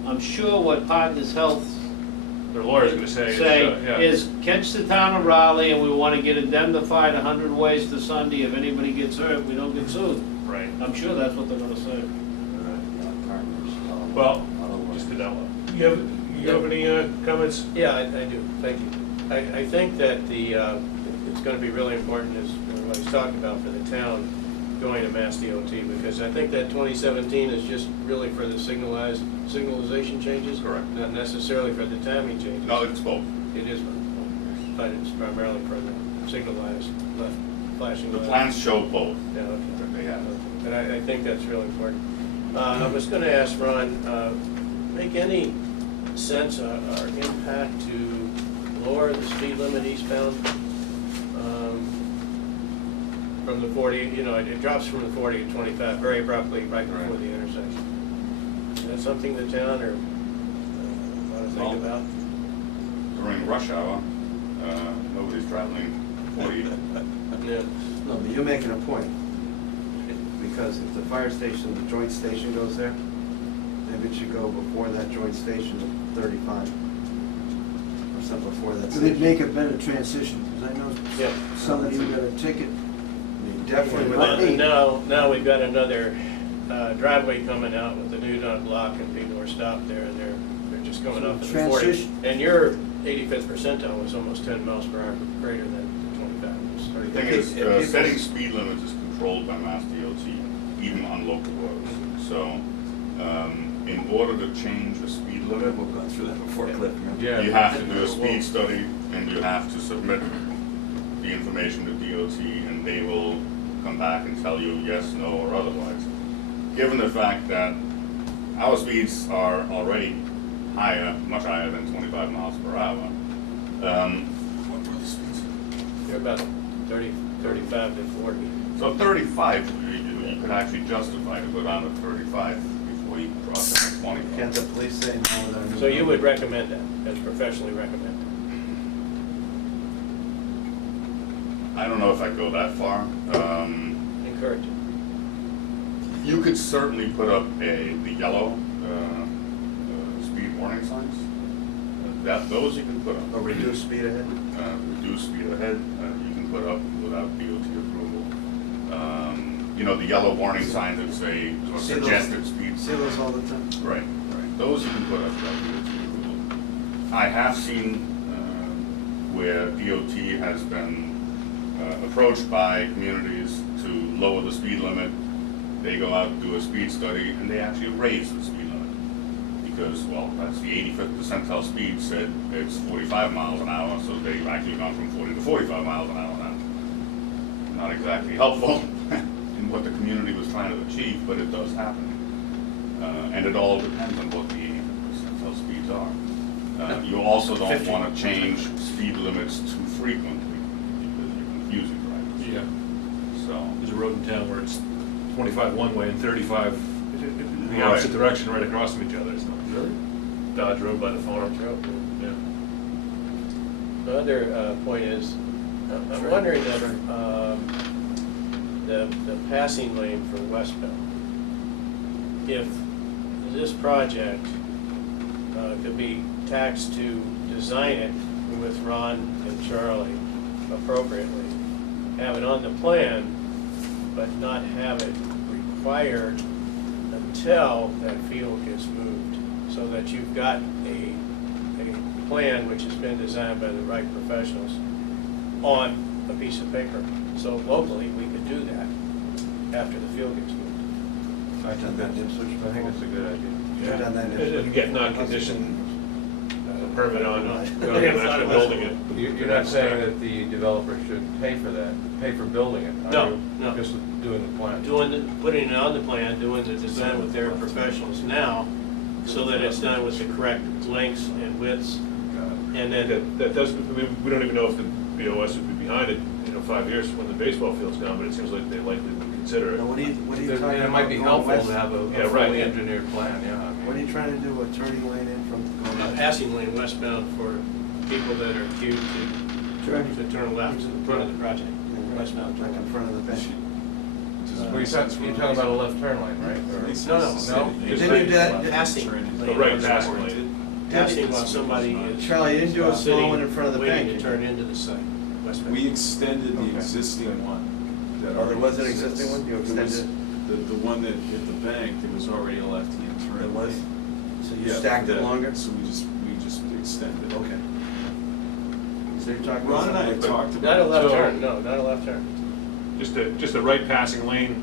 I'm sure what Partners Health Their lawyer's gonna say yeah. is catch the town of Raleigh, and we wanna get indemnified 100 ways to Sunday, if anybody gets hurt, we don't get sued. Right, I'm sure that's what they're gonna say. well, just to know. You have any comments? Yeah, I do, thank you. I think that it's gonna be really important, as what he's talked about for the town, going to Mass DOT, because I think that 2017 is just really for the signalization changes. Correct. Not necessarily for the timing changes. No, it's both. It is, but it's primarily for the signalized left flashing. The lights. plans show both. Yeah, okay. That they have. And I think that's really important. I was gonna ask Ron, make any sense or impact to lower the speed limit eastbound? From the 40, it drops from the 40 to 25 very abruptly right before the intersection. Is that something the town or want to Well, think about? During rush hour, nobody's traveling 40. Yeah. No, but you're making a point. Because if the fire station, the joint station goes there, maybe it should go before that joint station at 35. Or something before that So they'd station. make a better transition, because I know Yeah. somebody who got a ticket. I mean, definitely Well, with that. Now we've got another driveway coming out with the new dot block, and people are stopped there, and they're just coming up at the 40. Transition. And your 85th percentile was almost 10 miles per hour greater than 25. It was The thing 30. is, People- setting speed limits is controlled by Mass DOT, even on local roads. So, in order to change a speed limit, We've gone through that before, Cliff, remember? Yeah. you have to do a speed study, and you have to submit the information to DOT, and they will come back and tell you yes, no, or otherwise. Given the fact that our speeds are already higher, much higher than 25 miles per hour, what were the speeds? They're about 30, 35 to 40. So 35, you could actually justify to go down to 35 before you cross the 25. Can't the police say no with our new? So you would recommend that, that's professionally recommended? I don't know if I'd go that far. Encourage it. You could certainly put up the yellow speed warning signs. Those you can put up. Or reduce speed ahead? Reduce speed ahead, you can put up without DOT approval. The yellow warning signs that say or See those- suggested speed. See those all the time? Right, right. Those you can put up without DOT approval. I have seen where DOT has been approached by communities to lower the speed limit. They go out and do a speed study, and they actually raise the speed limit. Because, well, that's the 85th percentile speed said it's 45 miles an hour, so they've actually gone from 40 to 45 miles an hour now. Not exactly helpful in what the community was trying to achieve, but it does happen. And it all depends on what the 85th percentile speeds are. You also don't 50. want to change speed limits too frequently, because you're confusing drivers. Yeah, So, there's a road in town where it's 25 one way and 35 the Right. opposite direction right across from each other. It's not Really? Dodge Road by the farm. Dodge Road. Yeah. The other point is, I'm wondering that the passing lane for westbound, if this project could be taxed to design it with Ron and Charlie appropriately, have it on the plan, but not have it required until that field gets moved, so that you've got a plan which has been designed by the right professionals on a piece of paper. So locally, we could do that after the field gets moved. I've done that in Ipswich, but I think it's a good idea. You've done that in Ipswich. And get non-condition permit on actually building it. You're not saying that the developer should pay for that, pay for building it, are No, you? no. Just Doing the plan. putting it on the plan, doing the design with their professionals now, so that it's done with the correct lengths and widths, and then, That doesn't, I mean, we don't even know if the BOS would be behind it, 5 years when the baseball field's down, but it seems like they likely would consider Now, it. what are you There- talking about? It might be going helpful west? to have a Yeah, right. fully engineered plan, yeah. I mean- What are you trying to do, a turning lane in from? a passing lane westbound for people that are queued to turn left in front of the project, westbound. Like in front of the bench. Well, you're talking about a left turn lane, right? Or- No, Didn't you do that? Passing. Oh, right, passing lane. Passing while somebody is Charlie, you didn't do a small sitting, one in front of the waiting bank. to turn into the site, westbound. We extended the Okay. existing one. that Oh, there was an already existing one? You exists. There was extended The one that hit the bank, there was already a left-hand turn. It was? lane. So you Yeah, stacked it that- longer? So we just extended. Okay. So you're talking about Ron and I had something- talked about. Not a left So- turn, no, not a left turn. Just a right passing lane.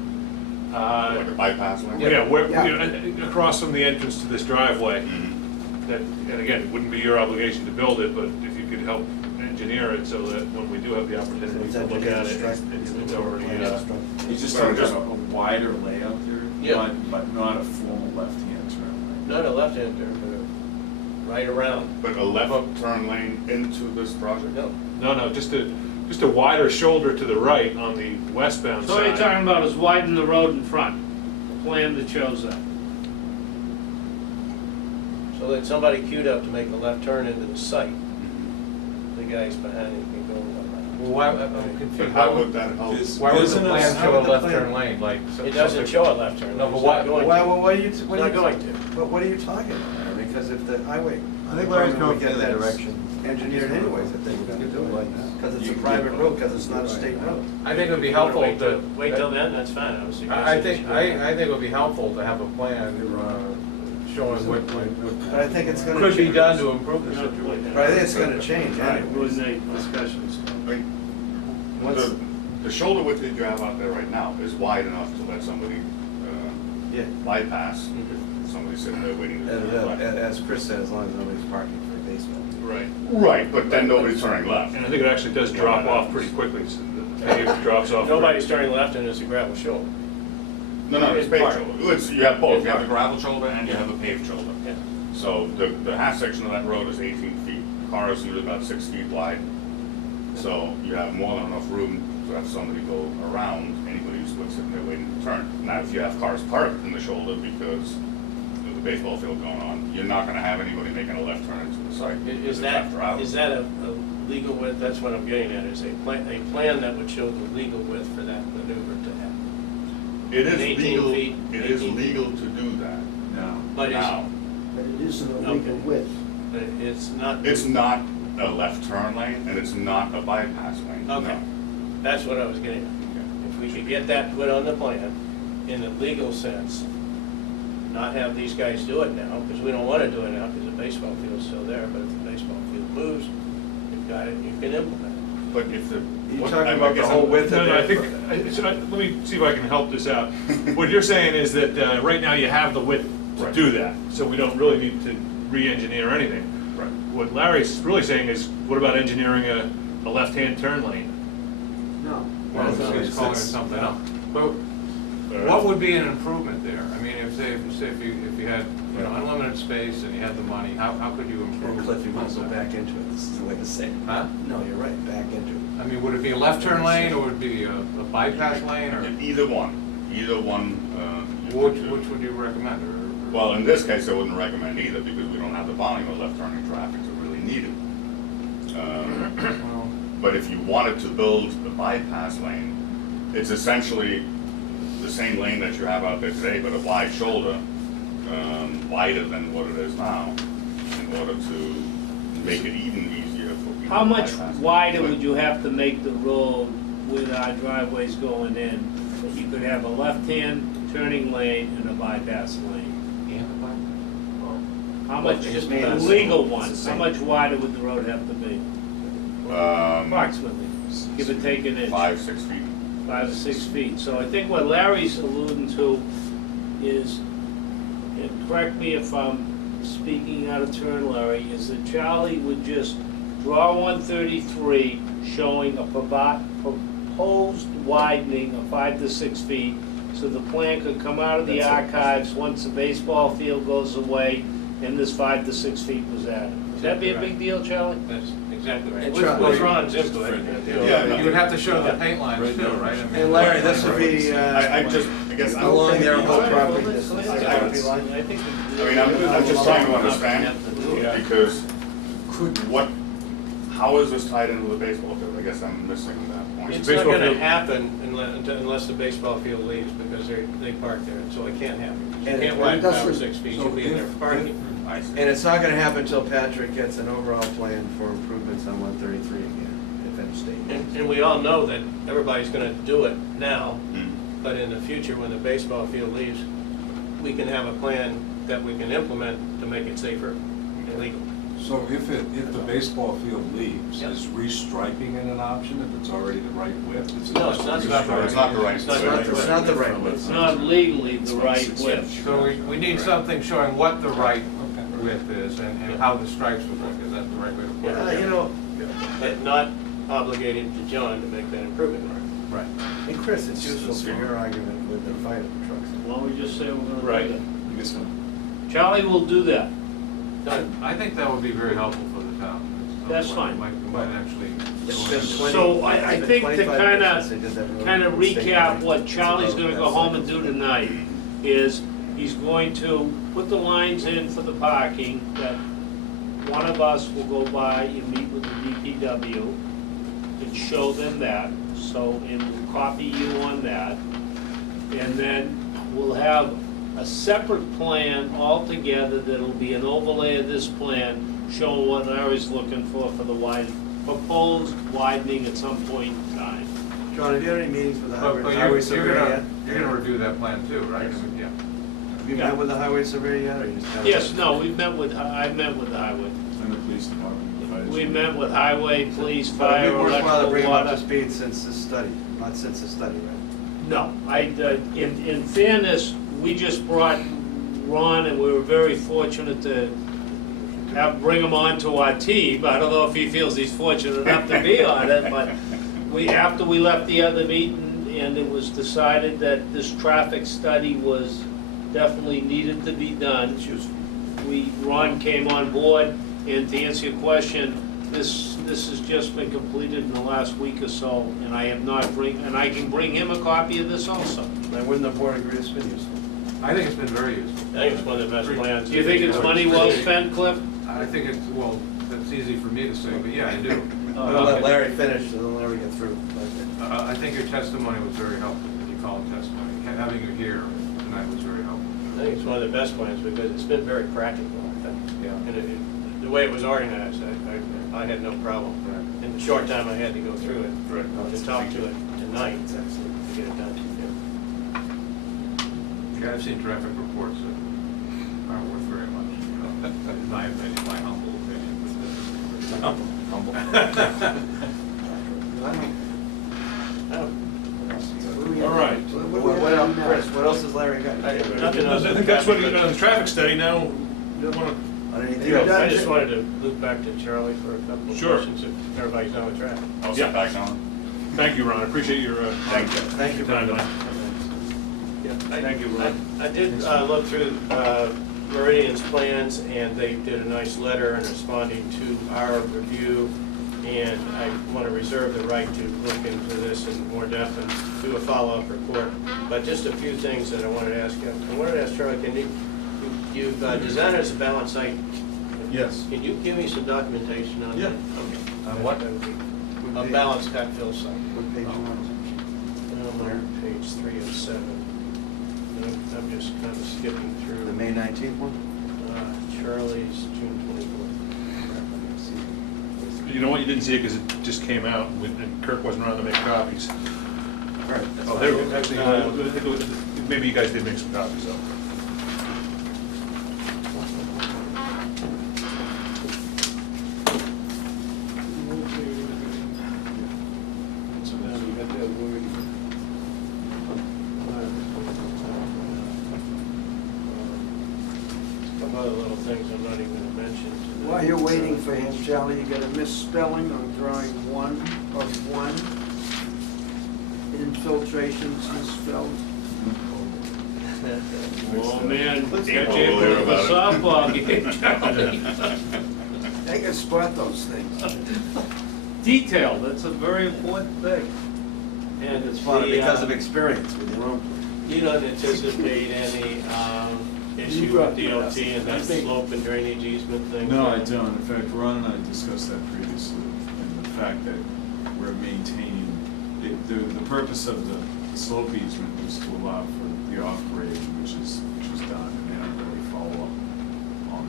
Like a bypass lane? Yeah, where, Yeah. across from the entrance to this driveway. Mhm. That, and again, it wouldn't be your obligation to build it, but if you could help engineer it so that when we do have the opportunity It's to look engineered at it, strike. it's already, You just Well, talking just- about a wider layout there? Yeah. But not a formal left-hand turn lane. Not a left-hand turn, but a right around. But a left turn lane into this project? No, no, just a wider shoulder to the right on the westbound So what you're side. talking about is widen the road in front, the plan that shows that. so that somebody queued up to make a left turn into the site, the guys behind him can go around. Well, why, I'm But confused. how would that help? This- Why would There's the an- plan how show a would the left plan- turn lane, like? It doesn't show a left turn. No, but It's why- not going Why, to. what are you, It's what are not you? going to. But what are you talking about? Because if the highway. I think Larry's department going would get in that that direction. Engineered anyways, if they were gonna do it, because it's a private road, because it's not a state road. I think it would be If you wanna helpful wait to. till- Wait till then, that's fine, I was suggesting. I think, you should- I think it would be helpful to have a plan, showing what But I think it's gonna. could be change. done to improve the situation. But I think it's gonna change Right, anyway. coordinate discussions. I mean, Once- the shoulder width that you have out there right now is wide enough to let somebody Yeah. bypass, somebody sitting there waiting to turn left. As Chris said, as long as nobody's parking for baseball. Right. Right, but then nobody's turning left. And I think it actually does drop off pretty quickly, so the pave drops off. Nobody's turning left and it's a gravel shoulder. No, it's It's paved part. shoulder. You have both, you have the gravel shoulder and you have the paved shoulder. Yeah. So the half section of that road is 18 feet, cars usually about 6 feet wide. So you have more than enough room to have somebody go around anybody who's sitting there waiting to turn. Now, if you have cars parked in the shoulder because of the baseball field going on, you're not gonna have anybody making a left turn into the site. Is It's that, after hours. is that a legal width? That's what I'm getting at, is a plan that would show the legal width for that maneuver to happen. It is 18 legal, feet, it is 18 feet. legal to do that No. But now. But it isn't a legal Okay. width. but it's not. It's not a left turn lane and it's not a bypass lane. Okay, no. that's what I was getting at. If we could get that put on the plan, in the legal sense, not have these guys do it now, because we don't want to do it now, because the baseball field's still there, but if the baseball field moves, you've got it, you can implement it. But if the. You what- talking I about the guess whole I'm- width of No, no, I it? think, let me see if I can help this out. What you're saying is that right now you have the width to Right. do that, so we don't really need to re-engineer anything. Right. What Larry's really saying is, what about engineering a left-hand turn lane? No. Well, he's calling it something else. But what would be an improvement there? I mean, if if you had, unlimited space and you had the money, how could you improve? Cliff, you want to go back into it, this is the way to say it. Huh? No, you're right, back into it. I mean, would it be a left turn lane or would it be a bypass lane or Either one, either one. you which, could do. which would you recommend? Or- Well, in this case, I wouldn't recommend either because we don't have the volume of left turning traffic to really need it. Well, But if you wanted to build the bypass lane, it's essentially the same lane that you have out there today, but a wide shoulder, wider than what it is now, in order to make it even easier for people. How to much bypass it. wider But- would you have to make the road with our driveways going in? That you could have a left-hand turning lane and a bypass lane? How much, Just the about- legal it's one, the how same. much wider would the road have to be? Approximately, give or take an inch. 5-6 feet. 5 or 6 feet. So I think what Larry's alluding to is, and correct me if I'm speaking out of turn, Larry, is that Charlie would just draw 133 showing a proposed widening of 5 to 6 feet, so the plan could come out of the archives once the baseball field goes away, and this 5 to 6 feet was added. Would that be a big deal, Charlie? That's exactly right. And With Charlie- Ron's input. You would have to show the paint lines too, right? I mean- And Larry, this would be, I guess, along their whole property Let's- distance, let's- property line. I think. I mean, I'm just trying to understand, because how is this tied into the baseball field? I guess I'm missing that point. It's not gonna happen unless the baseball field leaves, because they park there, so it can't happen. You And can't it widen 5 or doesn't- 6 feet, you'll be in there parking. I see. And it's not gonna happen until Patrick gets an overall plan for improvements on 133 again, if any state. And we all know that everybody's gonna do it now, Hmm. but in the future, when the baseball field leaves, we can have a plan that we can implement to make it safer and legal. So if the baseball field leaves, Yep. is restriping an option if it's already the right width? Is it No, just it's not the restriping? right- It's not the right. It's not the right It's not the right width. It's not legally the right width. So we need something showing what the right width is and how the stripes would look. Is that the right way to put it? You know, But not obligated to John to make that improvement. right. And Chris, it's useful for your argument with the fire trucks. Why don't we just say we're gonna do Right. that? I guess Charlie will do that. I think that would be very helpful for the town. That's fine. Might actually. It's been 20 So I it's been think to 25 kind years since they did that road. of State recap road. what It's Charlie's about gonna that go home size. and do tonight is he's going to put the lines in for the parking, that one of us will go by and meet with the DPW and show them that, so, and we'll copy you on that. And then we'll have a separate plan altogether that'll be an overlay of this plan showing what Larry's looking for the proposed widening at some point in time. John, have you had any meetings with the But highway you're surveyor yet? gonna review that plan too, right? Yeah. Have you met with the highway surveyor yet, or you just? haven't? Yes, no, I've met with the highway. And the police department. the fire We chief. met with highway, police, But fire, it'd be worthwhile to electrical, bring him up to water. speed since the study, not since the study, right? No, in fairness, we just brought Ron, and we were very fortunate to bring him onto our team. I don't know if he feels he's fortunate enough to be on it, but after we left the other meeting, and it was decided that this traffic study was definitely needed to be done. It's useful. Ron came on board, and to answer your question, this has just been completed in the last week or so, and I can bring him a copy of this also. Then wouldn't the board agree it's been useful? I think it's been very useful. I think it's one of the best plans. Do you think it's money well spent, Cliff? I think it's, well, that's easy for me to say, but yeah, I do. We'll let Larry finish, and then Larry get through. I think your testimony was very helpful, if you call it testimony. Having you here tonight was very helpful. I think it's one of the best plans because it's been very practical, I think. Yeah. And the way it was organized, I had no problem. In the short time I had to go through it, to talk to it tonight, to get it done. Yeah, I've seen traffic reports that aren't worth very much, you know, in my opinion, my humble opinion. All right. What else, Chris, what else has Larry got? I think that's what he's done on the traffic study now. You wanna- On anything else? I just wanted to loop back to Charlie for a couple of Sure. questions, if everybody's done with traffic. I'll Yeah. sit back down. Thank you, Ron, I appreciate your, Thank you. Thank you. time tonight. Thank you, Ron. I did look through Meridian's plans, and they did a nice letter in responding to our review, and I want to reserve the right to look into this in more depth and do a follow-up report. But just a few things that I wanted to ask you. I wanted to ask Charlie, you've designed it as a balanced site. Yes. Can you give me some documentation on Yeah. that? Okay. On what? A balanced cut fill site. What page you on? I'm on page 3 of 7. I'm just kind of skipping through. The May 19th one? Charlie's June 24th. You know what, you didn't see it because it just came out, and Kirk wasn't around to make copies. Right. Oh, there, actually, maybe you guys did make some copies though. Some other little things I'm not even gonna mention tonight. While you're waiting for him, Charlie, you got a misspelling on drawing 1 of 1. infiltrations, Ms. Feld? Oh, man, Let's catch get you over there with a about softball game, Charlie. They can spot those things. Detail, that's a very important thing. And It's fun the, because of experience with your own. you don't anticipate any issue with DOT and that slope and drainage easement thing? No, I don't. In fact, Ron and I discussed that previously, and the fact that we're maintaining, the purpose of the slope easement was to allow for the off-grade, which is done, and they don't really follow up on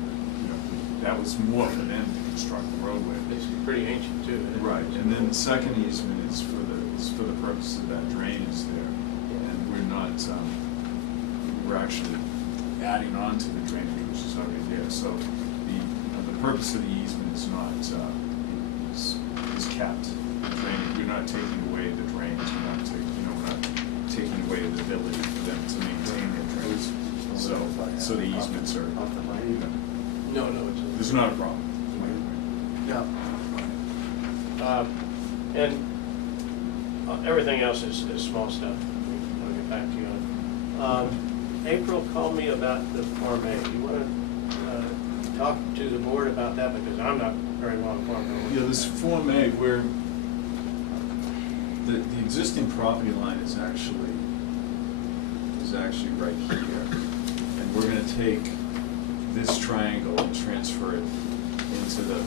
the, that was more for them to construct the roadway. It's pretty ancient too. isn't it? Right, and then the second easement is for the purpose of that drainage there, and we're not, we're actually adding on to the drainage, which is already there, so the purpose of the easement is not, is kept. The drainage, we're not taking away the drains, we're not taking away the ability for them to maintain their drains. So the easements are, No, it's. there's not a problem. Yeah. And everything else is small stuff. I'll get back to you on. April called me about the Form A. You want to talk to the board about that, because I'm not very well informed. Yeah, this Form A, where the existing property line is actually right here. And we're gonna take this triangle and transfer it into the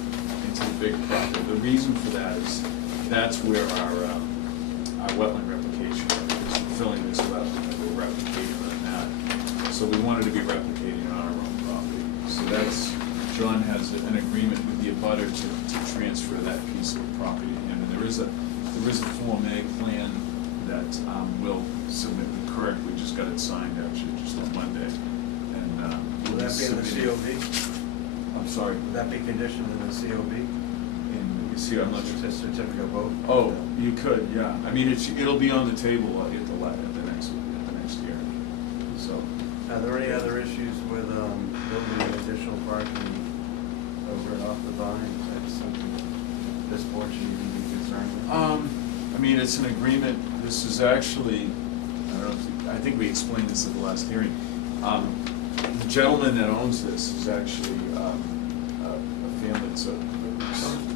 big property. The reason for that is that's where our wetland replication is, filling this wetland that we're replicating on that. So we wanted to be replicating on our own property. So that's, John has an agreement with the abutter to transfer that piece of property to him. And there is a Form A plan that we'll submit with Kirk. We just got it signed actually just on Monday. And Will that be in the COB? I'm sorry. Would that be conditioned in the COB? You see, I'm not sure. Certificate of vote? Oh, you could, yeah. I mean, it'll be on the table at the next hearing. So, Are there any other issues with building additional parking over and off the vine? Is that something this board should even be concerned with? I mean, it's an agreement. This is actually, I don't know I think we explained this at the last hearing. The gentleman that owns this is actually a family, it's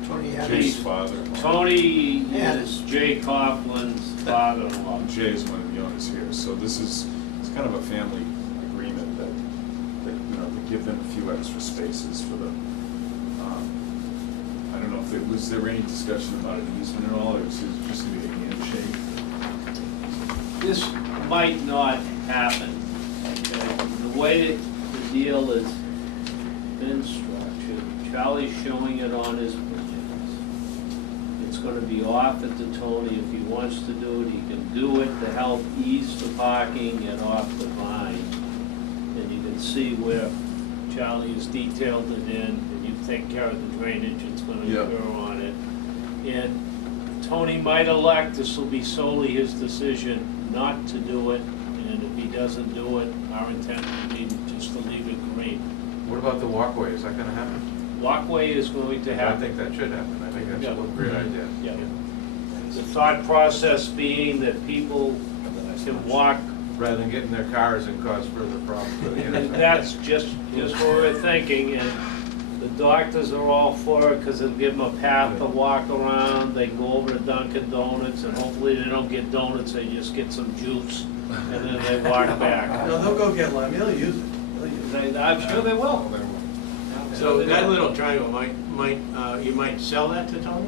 Tony Jay's Adams. father. Tony Yeah. is Jay Coughlin's father-in-law. Jay is one of the owners here, so it's kind of a family agreement that to give them a few extra spaces for the, I don't know if was there any discussion about an easement at all, or is it just gonna be a handshake? This might not happen. Okay? The way that the deal has been structured, Charlie's showing it on his plans. It's gonna be offered to Tony. If he wants to do it, he can do it to help ease the parking and off the vine. And you can see where Charlie has detailed it in, and you take care of the drainage that's gonna Yeah. occur on it. And Tony might elect, this will be solely his decision, not to do it, and if he doesn't do it, our intent would be just to leave it green. What about the walkway? Is that gonna happen? Walkway is going to I happen. think that should happen. I think that's Yeah. a great idea. Yeah. The thought process being that people can walk, Rather than getting their cars and cause further problems. and that's just what we're thinking, and the doctors are all for it, because it'll give them a path to walk around, they can go over to Dunkin' Donuts, and hopefully they don't get donuts, they just get some juice, and then they walk back. No, they'll go get lime, they'll use it. I'm sure they will. So that little triangle you might sell that to Tony?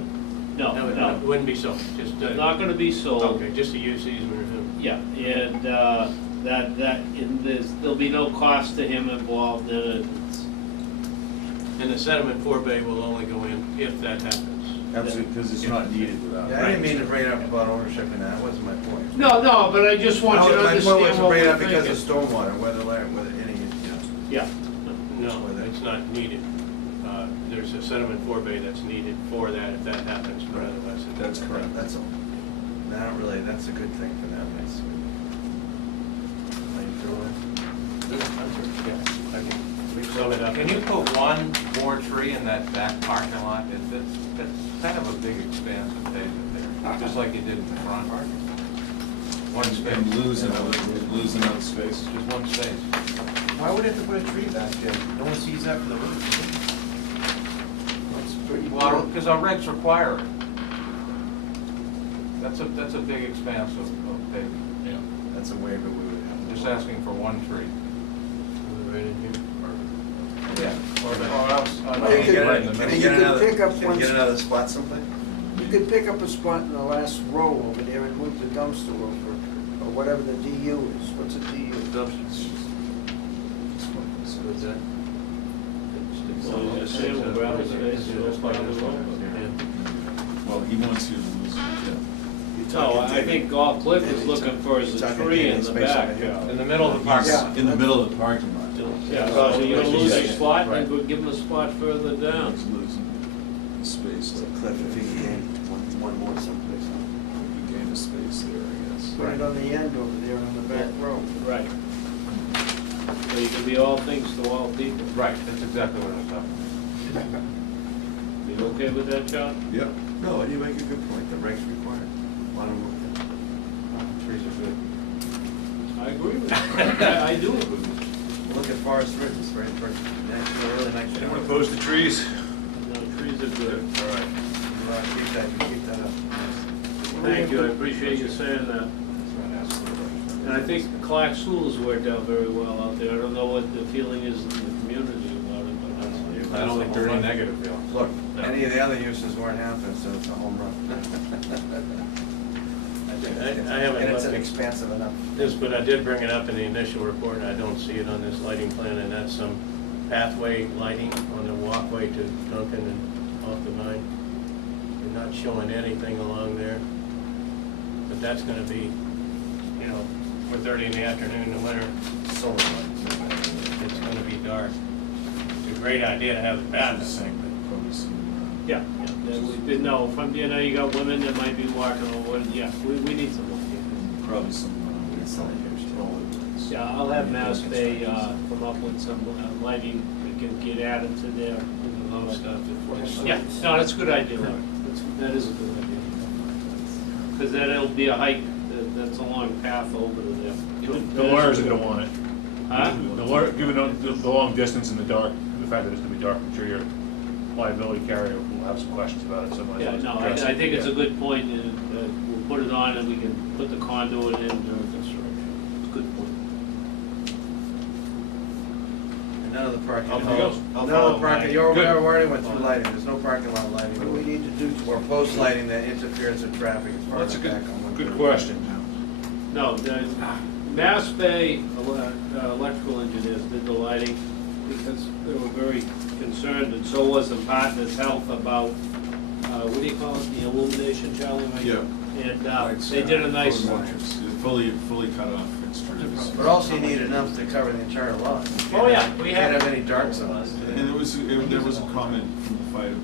No, It no, wouldn't be sold, just, not gonna be sold. okay, just to use these or him. Yeah, and there'll be no cost to him involved in it. And the sediment forebay will only go in if that happens. Absolutely, because it's not needed without. Yeah, I didn't mean to bring it up about ownership and that wasn't my point. No, but I just want you to My point was understand to what bring it we're up because of thinking. stormwater, whether any, Yeah, No, it's not needed. There's a sediment forebay that's needed for that if that happens, but otherwise. That's correct. that's all. Not really, that's a good thing for them, that's. Like, Sum it up. Can you put one more tree in that back parking lot? It's kind of a big expanse of pavement there, just like you did in the front. One space. And losing out space. Just one space. Why would they have to put a tree back there? No one sees that from the roof. It's pretty Well, broad. because our regs require it. That's a big expanse of paving. Yeah. That's a waiver we would have. Just asking for one tree. Yeah. Or else, Well, Can you get Right it- in the can middle. you You get could another, pick up can you one get sp- another spot someplace? You could pick up a spot in the last row over there and move the dumpster over, or whatever the DU is. What's a DU? So you just say we'll grab a space, so it's part of the road. Well, he wants you to lose it, No, I think all Cliff is looking for is a tree in the back. in the middle of the park. Yeah. in the middle of the parking lot. Yeah, so you're gonna lose a Yeah. spot, Right. and go give him a spot further down. He's losing space, So like, Cliff, if he can gain one more someplace. he gained a space there, I guess. Put it on the end over there on the back row. Right. So you can be all things to all people. Right, that's exactly what I was talking about. You okay with that, John? Yep. No, and you make a good point, the regs require it. Want to move Trees are good. I agree with you. I do agree with you. it. Look at Forest Ridge, it's very, very, nice, really nice. Anyone opposed to trees? No, trees are good. All right. Keep that up. Thank you, I appreciate you saying that. And I think Clark School's worked out very well out there. I don't know what the feeling is in the community about it, but that's. I don't think there's any negative feel. Look, any of the other uses weren't happening, so it's a home run. I haven't And it's looked an at expansive enough. this, but I did bring it up in the initial report, and I don't see it on this lighting plan, and that's some pathway lighting on the walkway to Duncan and off the Vine. They're not showing anything along there, but that's gonna be, you know, 4:30 in the afternoon in the winter, Solar lights. it's gonna be dark. It's a great idea to have the path, I Just think, saying that probably some, Yeah, yeah, we did know, from, you know, you got women that might be walking over, yeah, we need some lighting. probably some, Yeah, I'll have Mass Bay, come up with some lighting that can get added to their, low stuff. yeah, no, that's a good idea, Larry. That is a good idea. Because then it'll be a hike, that's a long path over to there. The lawyers are gonna want it. Huh? The lawyer, given the long distance in the dark, the fact that it's gonna be dark, I'm sure your liability carrier will have some questions about it, so might as Yeah, well no, address it. I think it's a Yeah. good point, and we'll put it on and we can put the conduit in during construction. It's a good point. And none of the parking. Anything else? None of the parking, you Good. already went through lighting, there's no parking lot What do we lighting. need to do? Or post lighting that interferes with traffic as far as That's a back on good 130. question. No, the Mass Bay electrical engineers did the lighting because they were very concerned, and so was the Partners Health about, what do you call it, the illumination, Charlie? right? Yeah. And Lights, they did a nice, photometrics, fully cut off fixtures. But also you need enough to cover the entire lot. You can't Oh, yeah, have- we You can't have- have any dark zones. And there was a comment from the fire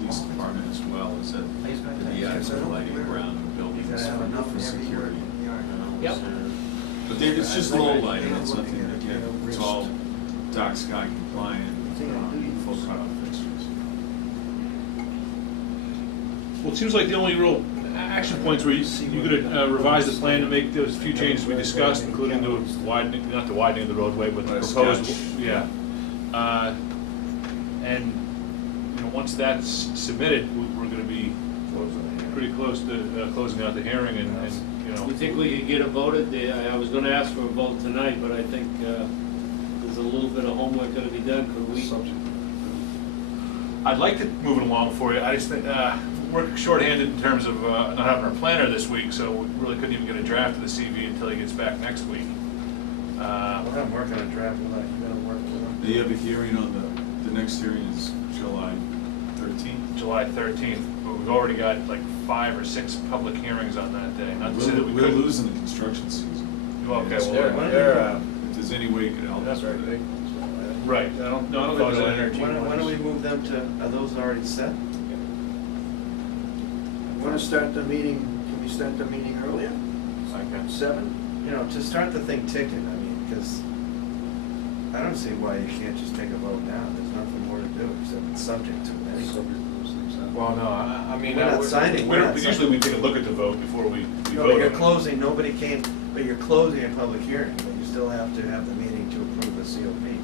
police department as well, is that the adequate lighting around the building You is gotta have enough for security. Yep. But it's just low lighting, it's nothing, again, it's all dark sky compliant, full cutoff fixtures. Well, it seems like the only real action points where you're gonna revise the plan to make those few changes we discussed, including the widening, not the widening of the roadway, but the But a proposed, sketch. yeah. And, you know, once that's submitted, we're gonna be pretty close to closing out the hearing and, you know. you think we could get it voted? I was gonna ask for a vote tonight, but I think there's a little bit of homework gonna be done. Could we? I'd like to move it along for you. I just think, we're shorthanded in terms of not having our planner this week, so we really couldn't even get a draft of the CV until he gets back next week. Well, I'm working on a draft, you gotta work with them. You have a hearing on the next hearing is July 13th. July 13th, but we've already got like 5 or 6 public hearings on that day. Not to say that we We're couldn't. losing the construction season. Okay, It's- well, If there's any way you could help us That's right, with it. right, I don't think Photo there's energy. When do we move them to, are those already set? Want to start the meeting, can we start the meeting earlier? Okay. 7? You know, to start the thing ticking, I mean, because I don't see why you can't just take a vote now, there's nothing more to do, except it's subject to it. Well, no, I mean. We're not signing. We don't, usually we take a look at the vote before we No, vote but on you're it. closing, nobody came, but you're closing a public hearing, but you still have to have the meeting to approve the COP.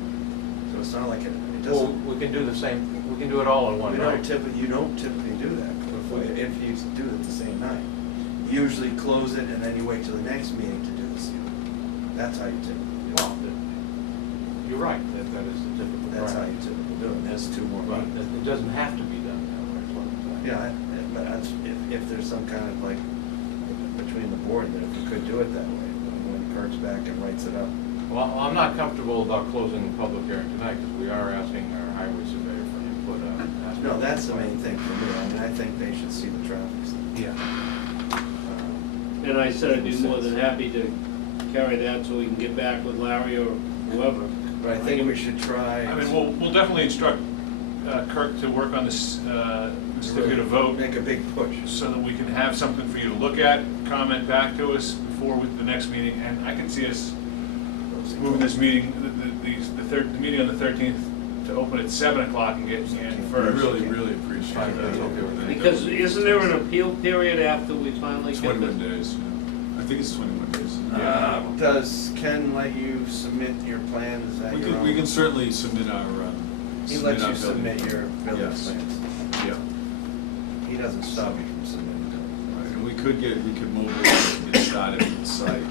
So it's not like it Well, doesn't, we can do the same, we can do it all in one you night. don't typically do that if you do it the same night. You usually close it and then you wait till the next meeting to do the COP. That's how you typically do Well, it. you're right, that is the typical That's how practice. you typically do it, and there's two more But meetings. it doesn't have to be done that way, is what I'm saying. But if there's some kind of like, between the board, that if we could do it that way, when Kurt's back and writes it up. Well, I'm not comfortable about closing the public hearing tonight, because we are asking our highway surveyor for input on. No, that's the main thing for me, I mean, I think they should see the traffic study. Yeah. And I said I'd be more than happy to carry that so we can get back with Larry or whoever. But I think we should try. I mean, we'll definitely instruct Kirk to work on this certificate of vote, Make a big push. so that we can have something for you to look at, comment back to us before the next meeting, and I can see us moving this meeting, the meeting on the 13th, to open at 7 o'clock and get in I first. really appreciate Fine, that. that's okay with me. Because isn't there an appeal period after we finally get 21 the? days, yeah. I think it's 21 days. Does Ken let you submit your plan, is that your own? We can certainly submit our, He submit lets our you submit building. your building Yes. plans. Yeah, He doesn't stop you from submitting them. right, and we could mobilize and get started at the site,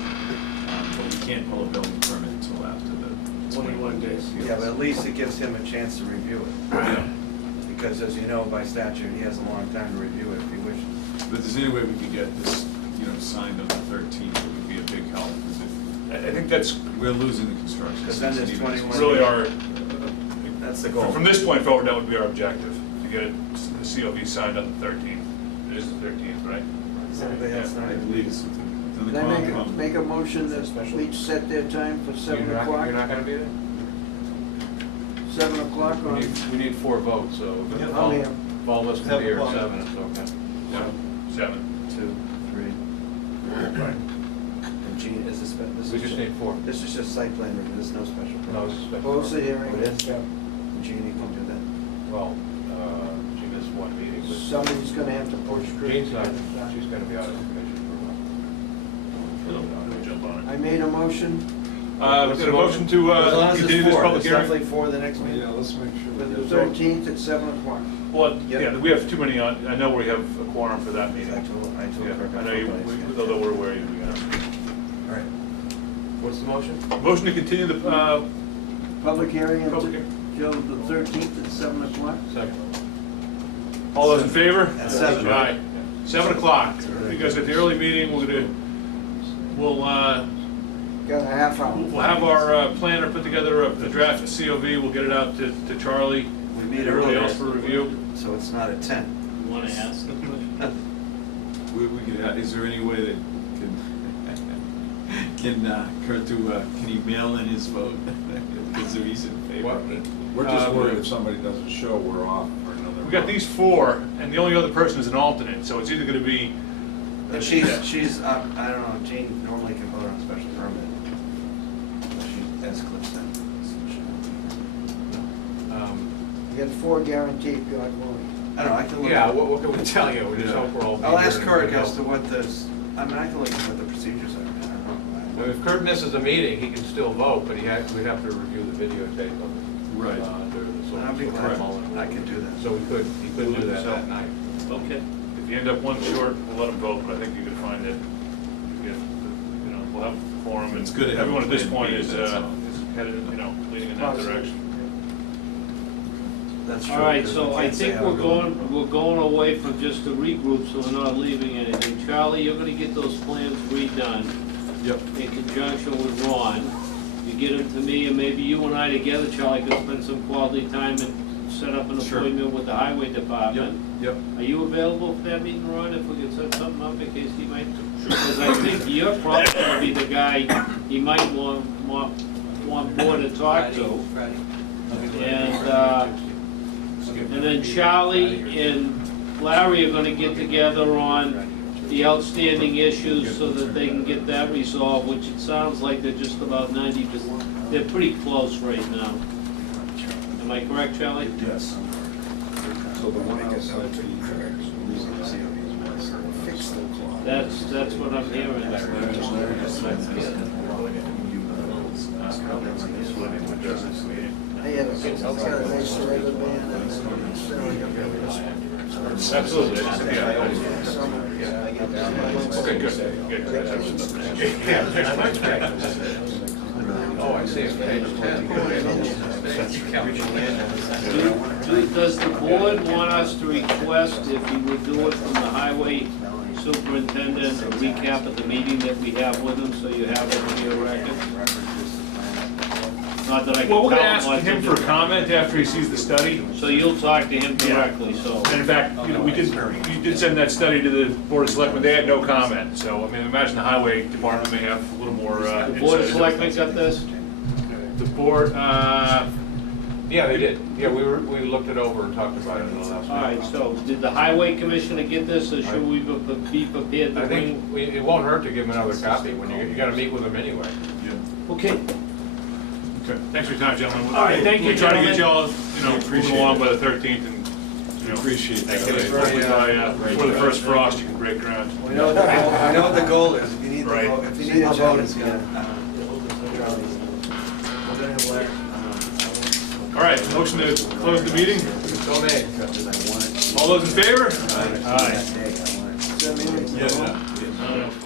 but we can't pull a building permit until after the 21 days. Yeah, but at least it gives him a chance to review it. Yeah. Because as you know, by statute, he has a long time to review it if he wishes. But if there's any way we could get this, signed on the 13th, it would be a big help, because I think that's we're losing the construction. Because then there's season even as we 21 really speak. our, That's the goal. from this point forward, that would be our objective, to get the COV signed on the 13th. It is the 13th, right? Does anybody else Yeah, not I agree? believe it's within the Can I Concom. make a motion that we set their time for 7 You're o'clock? not gonna be there? 7 o'clock on, We need 4 votes, so if Yeah, all, I'm here. if all of us can be here at 7 7, it's okay. Yeah, 7. 2, 3, 4. And Gene, is this, We just need 4. this is just site plan review, there's no special permit. No, it's a special Close the permit. hearing. Oh, it is? And Jeannie can do that. Well, she missed one meeting, but Somebody's gonna have to push. Jean's not, she's gonna be out of commission for a while. We'll jump on it. I made a motion. We got a motion to As long as continue it's this 4, public it's hearing. definitely for the next meeting. let's make sure. With the 13th at 7 o'clock. Well, Yep. yeah, we have too many on, I know we have a quorum for that meeting. I told Yeah, Kirk. I know you, although we're aware you, All right. What's the motion? Motion to continue the, Public hearing public until hearing. the 13th at 7 o'clock. Second. All those in favor? At 7. Aye. 7 o'clock, because at the early meeting, we'll Got a half hour. we'll have our planner put together a draft of COV, we'll get it out to Charlie, We and meet everybody earlier, else for review. so it's not at 10. You wanna ask the question? We could, is there any way that can Kurt can he mail in his vote? Because he's in favor of it. We're just worried if somebody doesn't show, we're off for another. We got these 4, and the only other person is an alternate, so it's either gonna be. And she's, I don't know, Jean normally can vote on a special permit. As Cliff said. You got 4 guaranteed, God willing. I don't know, I can look. Yeah, what can we tell you? We just hope we're all. I'll ask here Kirk and as to help. what this, I mean, I can look at what the procedures are, I don't know. If Kurt misses a meeting, he can still vote, but we'd have to review the videotape of it. Right. Under the social. I'll be glad, Correct. I can do that. So he could do that night. Okay. If you end up one short, we'll let them vote, but I think you can find it. We'll have a forum, and It's good to have everyone at this plan point B, is that's all. headed, leading in that direction. That's true. All right, because so we I can't say think how we're going away from just a regroup, so we're not leaving anything. Charlie, you're gonna get those plans redone Yep. in conjunction with Ron. You get them to me, and maybe you and I together, Charlie, could spend some quality time and set up an Sure. appointment with the highway Yep, department. yep. Are you available for that meeting, Ron, if we could set something up in case he might? Because I think you're probably gonna be the guy he might want more to talk to. And then Charlie and Larry are gonna get together on the outstanding issues so that they can get that resolved, which it sounds like they're just about 90%, they're pretty close right now. Am I correct, Charlie? Yes. So So the one outside the That's what I'm hearing. Hey, it's got a nice surrender band and Absolutely, yeah. Okay, good, good. Oh, I see, it's page 10. Does the board want us to request, if you would do it from the highway superintendent, a recap of the meeting that we have with him, so you have it in your record? Not that I can Well, we're gonna tell ask what to him do. for comment after he sees the study. So you'll talk to him directly, so. And in fact, you know, you did send that study to the Board of Selectmen, they had no comment, so, I mean, imagine the Highway Department may have a little more, The board of insight. selectmen got this? The board, Yeah, they did. Yeah, we looked it over and talked about it in the last All right, meeting. so did the highway commissioner get this, or should we be prepared to I bring? think it won't hurt to give him another copy when you gotta meet with him anyway. Okay. okay, thanks for your time, gentlemen. All right, thank you, We'll try to get gentlemen. y'all, moving along by the 13th and, you know. Appreciate that. Hopefully by, before the first frost, you can break ground. We know what the goal is, if you need the Right. vote, if you need a vote, it's gonna. All right, motion to close the meeting. So made. All those in favor? Yes.